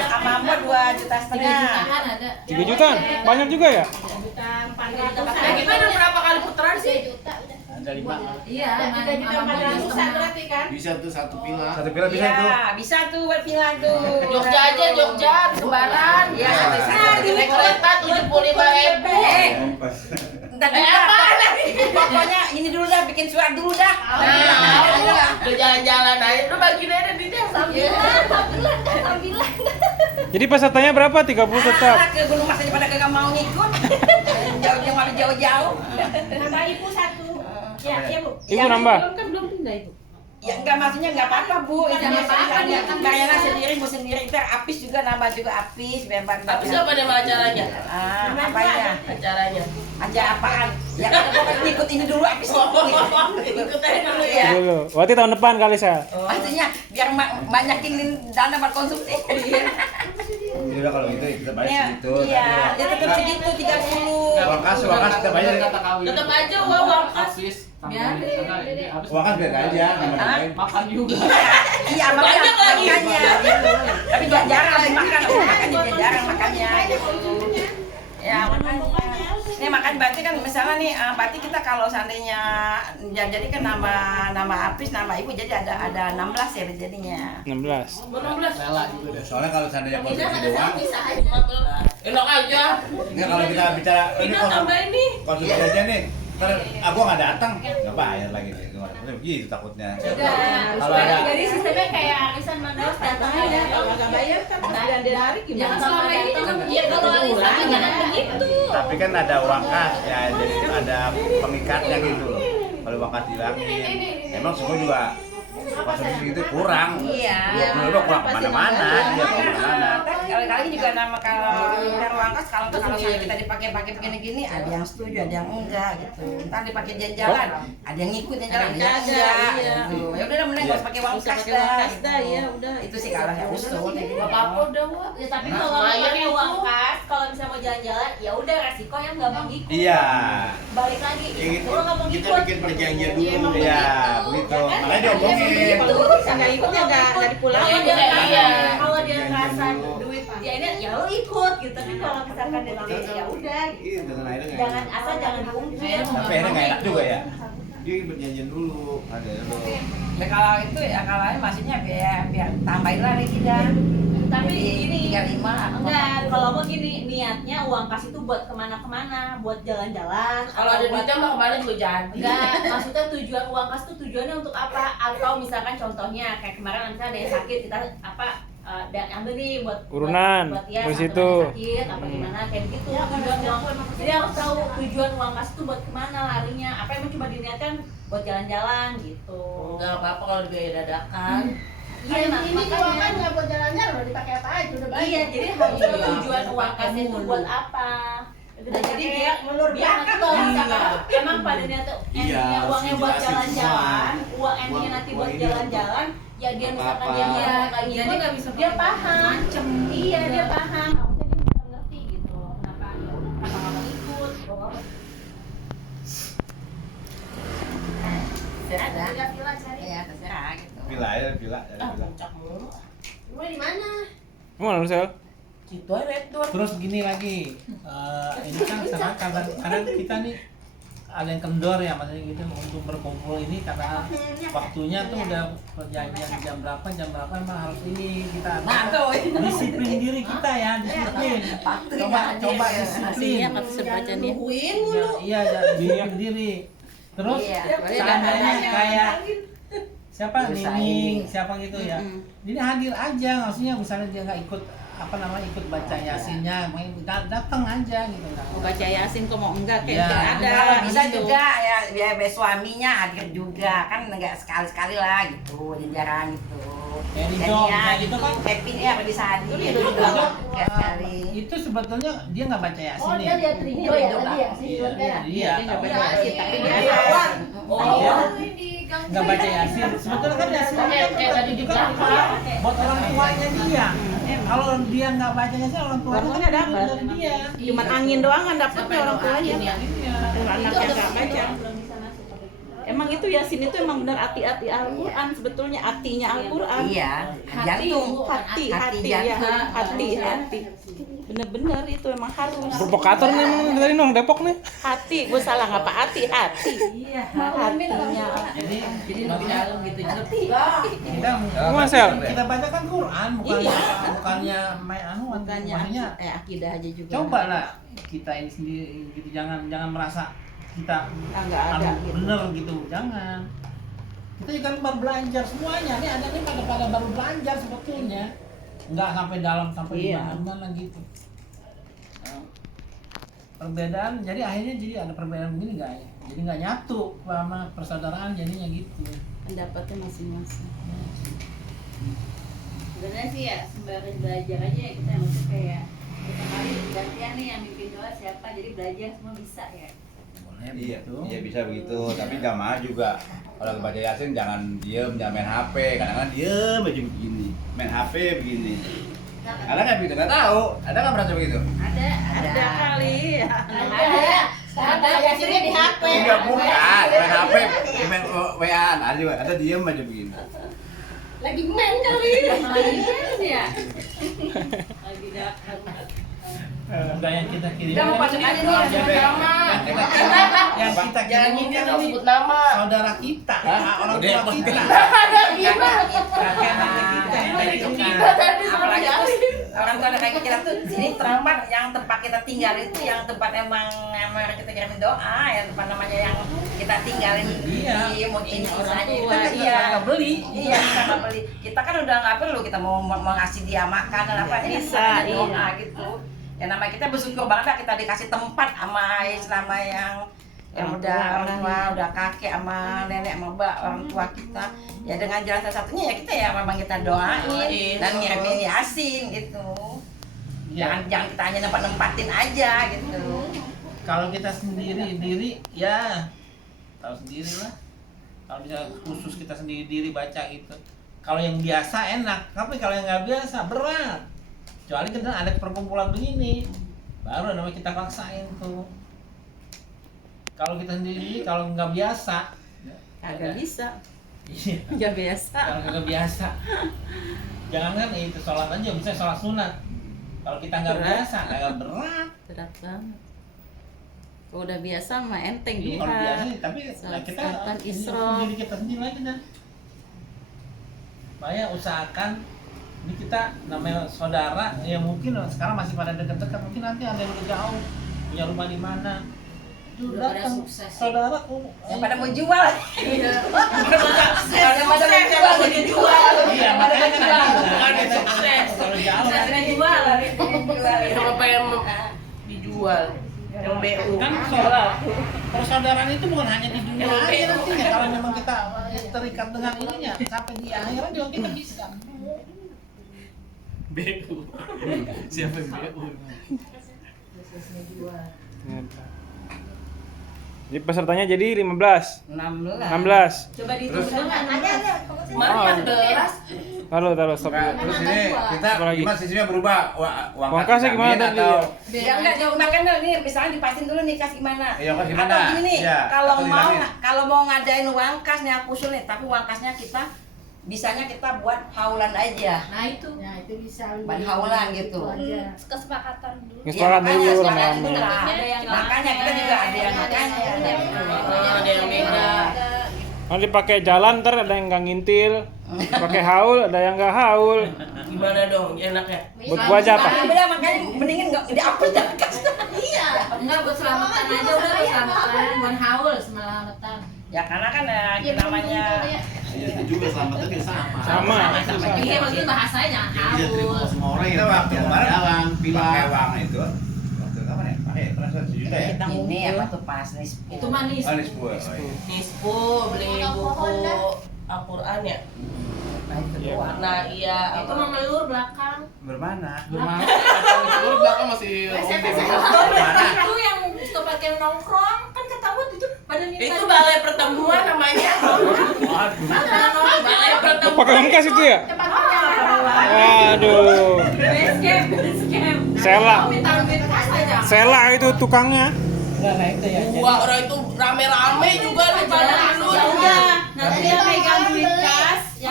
Sama Momo 2,5 juta. 3 juta, banyak juga ya? Gimana berapa kali putaran sih? Ada 5. Iya, 3.400.000 berarti kan? Bisa tuh satu pila. Satu pila bisa itu. Iya, bisa tuh buat pila tuh. Jogja aja, Jogja, Kembaran. Iya, Naik kereta 75.000. Ntar pokoknya ini dulu dah, bikin surat dulu dah. Udah jalan-jalan aja, udah bagiin aja duitnya. Sambilan. Jadi pesertanya berapa? 30 tetap. Ke Gunung Mas aja pada kagak mau ngikut. Jauh-jauh malah jauh-jauh. Nambah ibu 1. Ya, iya Bu. Ibu nambah. Belum pindah Ibu. Ya enggak, maksudnya enggak apa-apa Bu. Jangan apa-apa. Bayarnya sendiri, Bu sendiri. Ntar Apis juga nambah juga Apis. Biar bantu. Tapi siapa nama acaranya? Apanya? Acaranya. Acara apaan? Ya kan pokoknya ikut ini dulu Apis. Ikut aja dulu ya. Dulu. Berarti tahun depan kali saya. Maksudnya biar banyakin dana buat konsumsi. Udah kalau gitu kita bayar segitu. Iya, dia tetap segitu 30. Uang kas kita bayar. Tetap aja uang kas. Uang kas biar aja, Makan juga. Iya, Banyak lagi. Makanya. Tapi jarang makan, makannya jarang makannya. Ya, makanya. Ini makan berarti kan misalnya nih, berarti kita kalau seandainya jadi kan nama Apis, nama Ibu jadi ada 16 ya jadinya. 16. 16. Rela juga deh. Soalnya kalau seandainya konsumsi doang, Enak aja. enggak kalau kita bicara Ini tambah ini. konsumsi aja nih. Ntar gua nggak datang, nggak bayar lagi nih. Gitu takutnya. Kalau ada Jadi sistemnya kayak arisan Mandaus datang aja. Kalau nggak bayar kan dan dia narik gimana? Jangan selama ini juga iya kalau arisan jangan begitu. tapi kan ada uang kas ya, jadi ada pengikatnya gitu loh. Kalau uang kas hilangin, emang semua juga konsumsi itu kurang. Iya. 20 kurang kemana-mana, dia kemana-mana. Kali-kali juga nama kalau uang kas kalau misalnya kita dipakai begini-gini ada yang setuju, ada yang enggak gitu. Ntar dipakai jalan-jalan, ada yang ngikut jalan, ada yang enggak. Gitu. Ya udah mending nggak usah pakai uang kas dah. Ya udah. Itu sih kalau yang usul. Apa-apa udah, Bu. Ya tapi kalau pakai uang kas, kalau misalnya mau jalan-jalan, ya udah resiko yang nggak mau ngikut. Iya. Balik lagi. Ya gitu. Kalau nggak mau Kita ngikut. bikin perjanjian dulu. Iya, begitu. Makanya diomongin. Nggak ikutnya nggak dipulangin. Kalau dia ngerasa duit dia ini ya lo ikut gitu. Tapi kalau misalkan dia tidak ya udah. Iya, dengan akhirnya nggak Jangan enak. asal jangan diungkit. Tapi akhirnya nggak enak juga ya. Dia berjanjian dulu. Ada lo. Ya kalau itu ya kalau maksudnya biar tambahin lagi kita. Tapi gini 35 enggak, kalau mau gini niatnya uang kas itu buat kemana-kemana, buat jalan-jalan. Kalau ada duitnya mah kemana juga jadi. Enggak, maksudnya tujuan uang kas itu tujuannya untuk apa? Atau misalkan contohnya kayak kemarin misalnya ada yang sakit kita dan ambil nih buat Urunan, buat ya ke satu situ. yang sakit apa gimana kayak gitu. Tujuan uang jadi harus tahu tujuan uang kas itu buat kemana larinya. Apa emang cuma diniatkan buat jalan-jalan gitu. Enggak apa-apa kalau biaya dadakan. Iya, Ini uang kan nggak buat jalan-jalan, udah dipakai apa aja udah banyak. Iya, jadi harus tahu tujuan uang kas itu buat apa. Nah, jadi dia nanti kalau misalkan emang pada niat Iya, endingnya uangnya buat harus dijelasin jalan-jalan, semua. uang endingnya nanti buat Uang ini jalan-jalan, ya dia misalkan apa-apa. dia nggak Iya, dia nggak bisa dia paham, iya dia paham, harusnya dia bisa ngerti gitu, kenapa nggak mau ikut, Ya terserah gitu. Pila ya, pila. Mau di mana? Mana lu, Sel? Gitu aja itu. Terus gini lagi, ini kan sekarang kadang kita nih ada yang kendor ya, maksudnya gitu untuk berkumpul ini karena waktunya tuh udah perjanjian jam berapa emang harus ini kita disiplin diri kita ya, disiplin. Coba disiplin. Iya, kata sebaca nih. Iya, disiplin diri. Terus seandainya kayak siapa Nining, siapa gitu ya. Jadi hadir aja, maksudnya misalnya dia nggak ikut ikut baca yasinnya, main datang aja gitu. Mau baca yasin kok mau enggak kayak Iya. enggak ada. Kalau bisa gitu. juga ya biar suaminya hadir juga kan enggak sekali-sekali lah gitu, jarang gitu. Kayak Ridho, Jadi ya kayak gitu gitu kan. happy ya bisa hadir Ridho, kayak sekali. itu sebetulnya dia nggak baca yasin Oh, nih. dia lihat video ya tadi ya? Si Iya, Jordan. iya, Dia nggak baca tapi- yasin, tapi dia Iya. Oh, Iya. Ini nggak baca Yasin. Sebetulnya kan Yasin kayak tadi juga buat orang tuanya dia. Kalau dia nggak baca Yasin, orang tuanya kan dapat dari dia. Cuman angin doang kan dapetnya orang tuanya. Anaknya nggak baca. Emang itu Yasin itu emang benar hati-hati Al-Quran, sebetulnya hatinya Al-Quran. Iya, jantung, hati ya, hati. Bener-bener itu emang harus. Provokator nih emang dari nong Depok nih. Hati, gue salah ngapa hati. Iya. Hatinya. Jadi lebih dalam gitu. Ngerti. Kita bacakan Quran, bukannya maksudnya akidah aja juga. Coba lah kita ini sendiri gitu, jangan merasa kita nggak ada gitu. Bener gitu, jangan. Kita juga baru belajar semuanya nih, ada nih pada baru belajar sebetulnya, nggak sampai dalam sampai gimana gitu. Perbedaan, jadi akhirnya ada perbedaan begini nggak ya? Jadi nggak nyatu sama persaudaraan jadinya gitu. Pendapatnya masing-masing. Sebenarnya sih ya sembari belajar aja ya kita maksudnya kayak kita kali gantian nih yang mimpin doa siapa, jadi belajar semua bisa ya. Iya, iya bisa begitu, tapi jamaah juga kalau baca Yasin jangan diem, jangan main HP, kadang-kadang diem aja begini, main HP begini. Ada nggak begitu? Nggak tahu, ada nggak merasa begitu? Ada kali. Ada Yasinnya di HP. Enggak, bukan, main HP, main WA-an, ada juga, ada diem aja begini. Lagi main kali. Lagi main ya. Lagi dapat. Enggak yang kita kirim. Kita mau pasang aja nih sama. Yang kita kirim kan sebut nama. Saudara kita, orang tua kita. Kakek kita. Apalagi orang tua kayak kita tuh sini teramat yang tempat kita tinggal itu yang tempat emang kita kirimin doa, yang tempat namanya yang kita tinggalin di mungkin istilahnya itu kan nggak beli. Iya, kita nggak beli. Kita kan udah nggak perlu kita mau ngasih dia makan dan apa bisa doa gitu. Ya namanya kita bersyukur banget lah kita dikasih tempat sama yang udah orang tua, udah kakek sama nenek sama mbak orang tua kita. Ya dengan jalan satu-satunya ya kita ya memang kita doain dan ngirimin Yasin gitu. Jangan kita hanya nempatin aja gitu. Kalau kita sendiri ya tahu sendiri lah. Kalau bisa khusus kita sendiri baca gitu. Kalau yang biasa enak, tapi kalau yang nggak biasa berat. Kecuali kita ada perkumpulan begini, baru namanya kita paksain tuh. Kalau kita sendiri, kalau nggak biasa, agak bisa. Iya. Nggak biasa. Kalau nggak biasa, jangan itu sholat aja, misalnya sholat sunat. Kalau kita nggak biasa, agak berat. Berat banget. Kalau udah biasa mah enteng Iya, juga. kalau biasa, tapi kita Isra. kita sendiri lagi dah. Makanya usahakan ini kita namanya saudara ya mungkin sekarang masih pada dekat-dekat, mungkin nanti ada yang udah jauh punya rumah di mana itu datang saudara yang pada mau jual iya makanya kan ada sukses kalau jauh Apa yang dijual yang BU kan persaudaraan itu bukan hanya di dunia aja nantinya kalau memang kita terikat dengan ininya sampai di akhirat juga kita bisa. BU. Siapa yang BU? Jadi pesertanya jadi 15. 16. Coba dihitung dulu ada. Kemarin 14. Taruh stop. Terus ini kita gimana sistemnya berubah? Uang kasnya gimana tadi? Ya enggak jauh makan nih misalnya dipasin dulu nih kas gimana. Iya, kas gimana? Atau gini nih, Ya, kalau mau ngadain uang kasnya aku usul nih, tapi uang kasnya kita bisanya kita buat haulan aja. Nah itu bisa. Buat haulan gitu. Kesepakatan dulu. Kesepakatan dulu rame-rame. Makanya kita juga ada yang makanya. Ada yang beda. Nanti pakai jalan ntar ada yang nggak ngintil, pakai haul ada yang nggak haul. Gimana dong enaknya? Buat gua aja apa? Beda makanya mendingin nggak dihapus jangan kasih. Iya. Enggak buat selamatan aja udah selamatan, bukan haul selamatan. Ya karena kan namanya. Iya itu juga selamatnya kita sama. Sama. Iya maksudnya bahasanya jangan Iya terima haul. semua orang Kita waktu kemarin jalan pakai uang itu. Waktu kapan ya? Pakai transfer 1 juta ya? Ini apa tuh pas nih? Itu manis. Oh, ini 10. Nispo beli buku Al-Quran ya. Nah iya Itu mau melur belakang. Bermana? Belakang masih Itu yang suka pakai nongkrong kan ketahuan itu pada Itu balai pertemuan namanya. Balai pertemuan. Pakai ongkas itu ya? Waduh. Sela itu tukangnya. Dua orang itu rame-rame juga nih jalan dulu. Nanti yang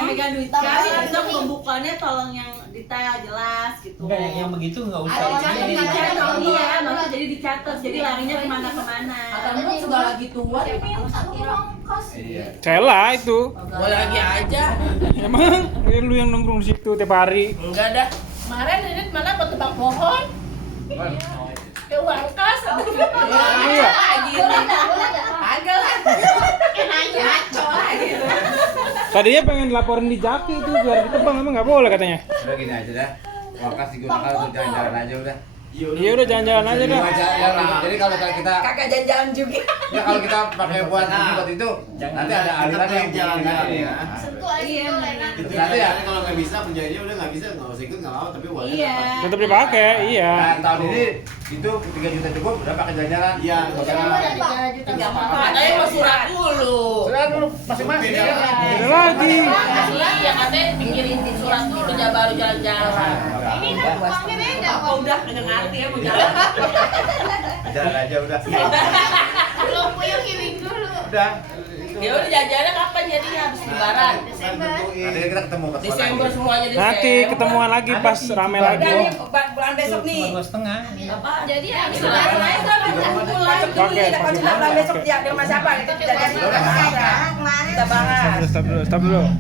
megang duit kas, besok pembukaannya tolong yang detail jelas gitu. Enggak, yang begitu enggak usah. Jadi dicatat, iya, maksudnya jadi dicatat, jadi larinya kemana-kemana. Kamu sudah lagi tua. Sela itu. Gua lagi aja. Emang lu yang nongkrong di situ tiap hari? Enggak dah. Kemarin ini malah mau tebang pohon. Ke uang kas. Iya. Agak lah. Nanya ngaco lagi. Tadinya pengen laporin di Jaki itu biar ditebang, emang nggak boleh katanya. Udah gini aja dah. Wakas digunakan untuk jalan-jalan aja udah. Iya udah jalan-jalan aja dah. Jadi kalau kita Kagak jalan-jalan juga. ya kalau kita pakai buat itu nanti ada aliran yang jalan-jalan ya. Iya, Nanti ya kalau nggak bisa penjajahnya udah nggak bisa nggak usah ikut nggak apa tapi uangnya Iya. Tetap dipakai, iya. Nah, tahun ini itu 3 juta cukup udah pakai jalan-jalan. Iya. Katanya mau surat dulu. Sudah dulu masing-masing. Ada lagi. Iya katanya pikirin di surat dulu baru jalan-jalan. Ini kan uangnya beda. Apa udah dengan arti ya mau jalan? Jalan aja udah. Belum puyuh kirim dulu. Udah. Ya udah jalannya kapan jadinya habis lebaran? Nanti kita ketemu pas Desember semuanya Desember. Nanti ketemu lagi pas rame lagi. Udah nih, bulan besok nih. 2,5. Apa? Jadi habis lebaran aja kan Konsep dulu nih, konsep bulan besok dia di rumah siapa? Kita jadi kita bahas. Stop dulu.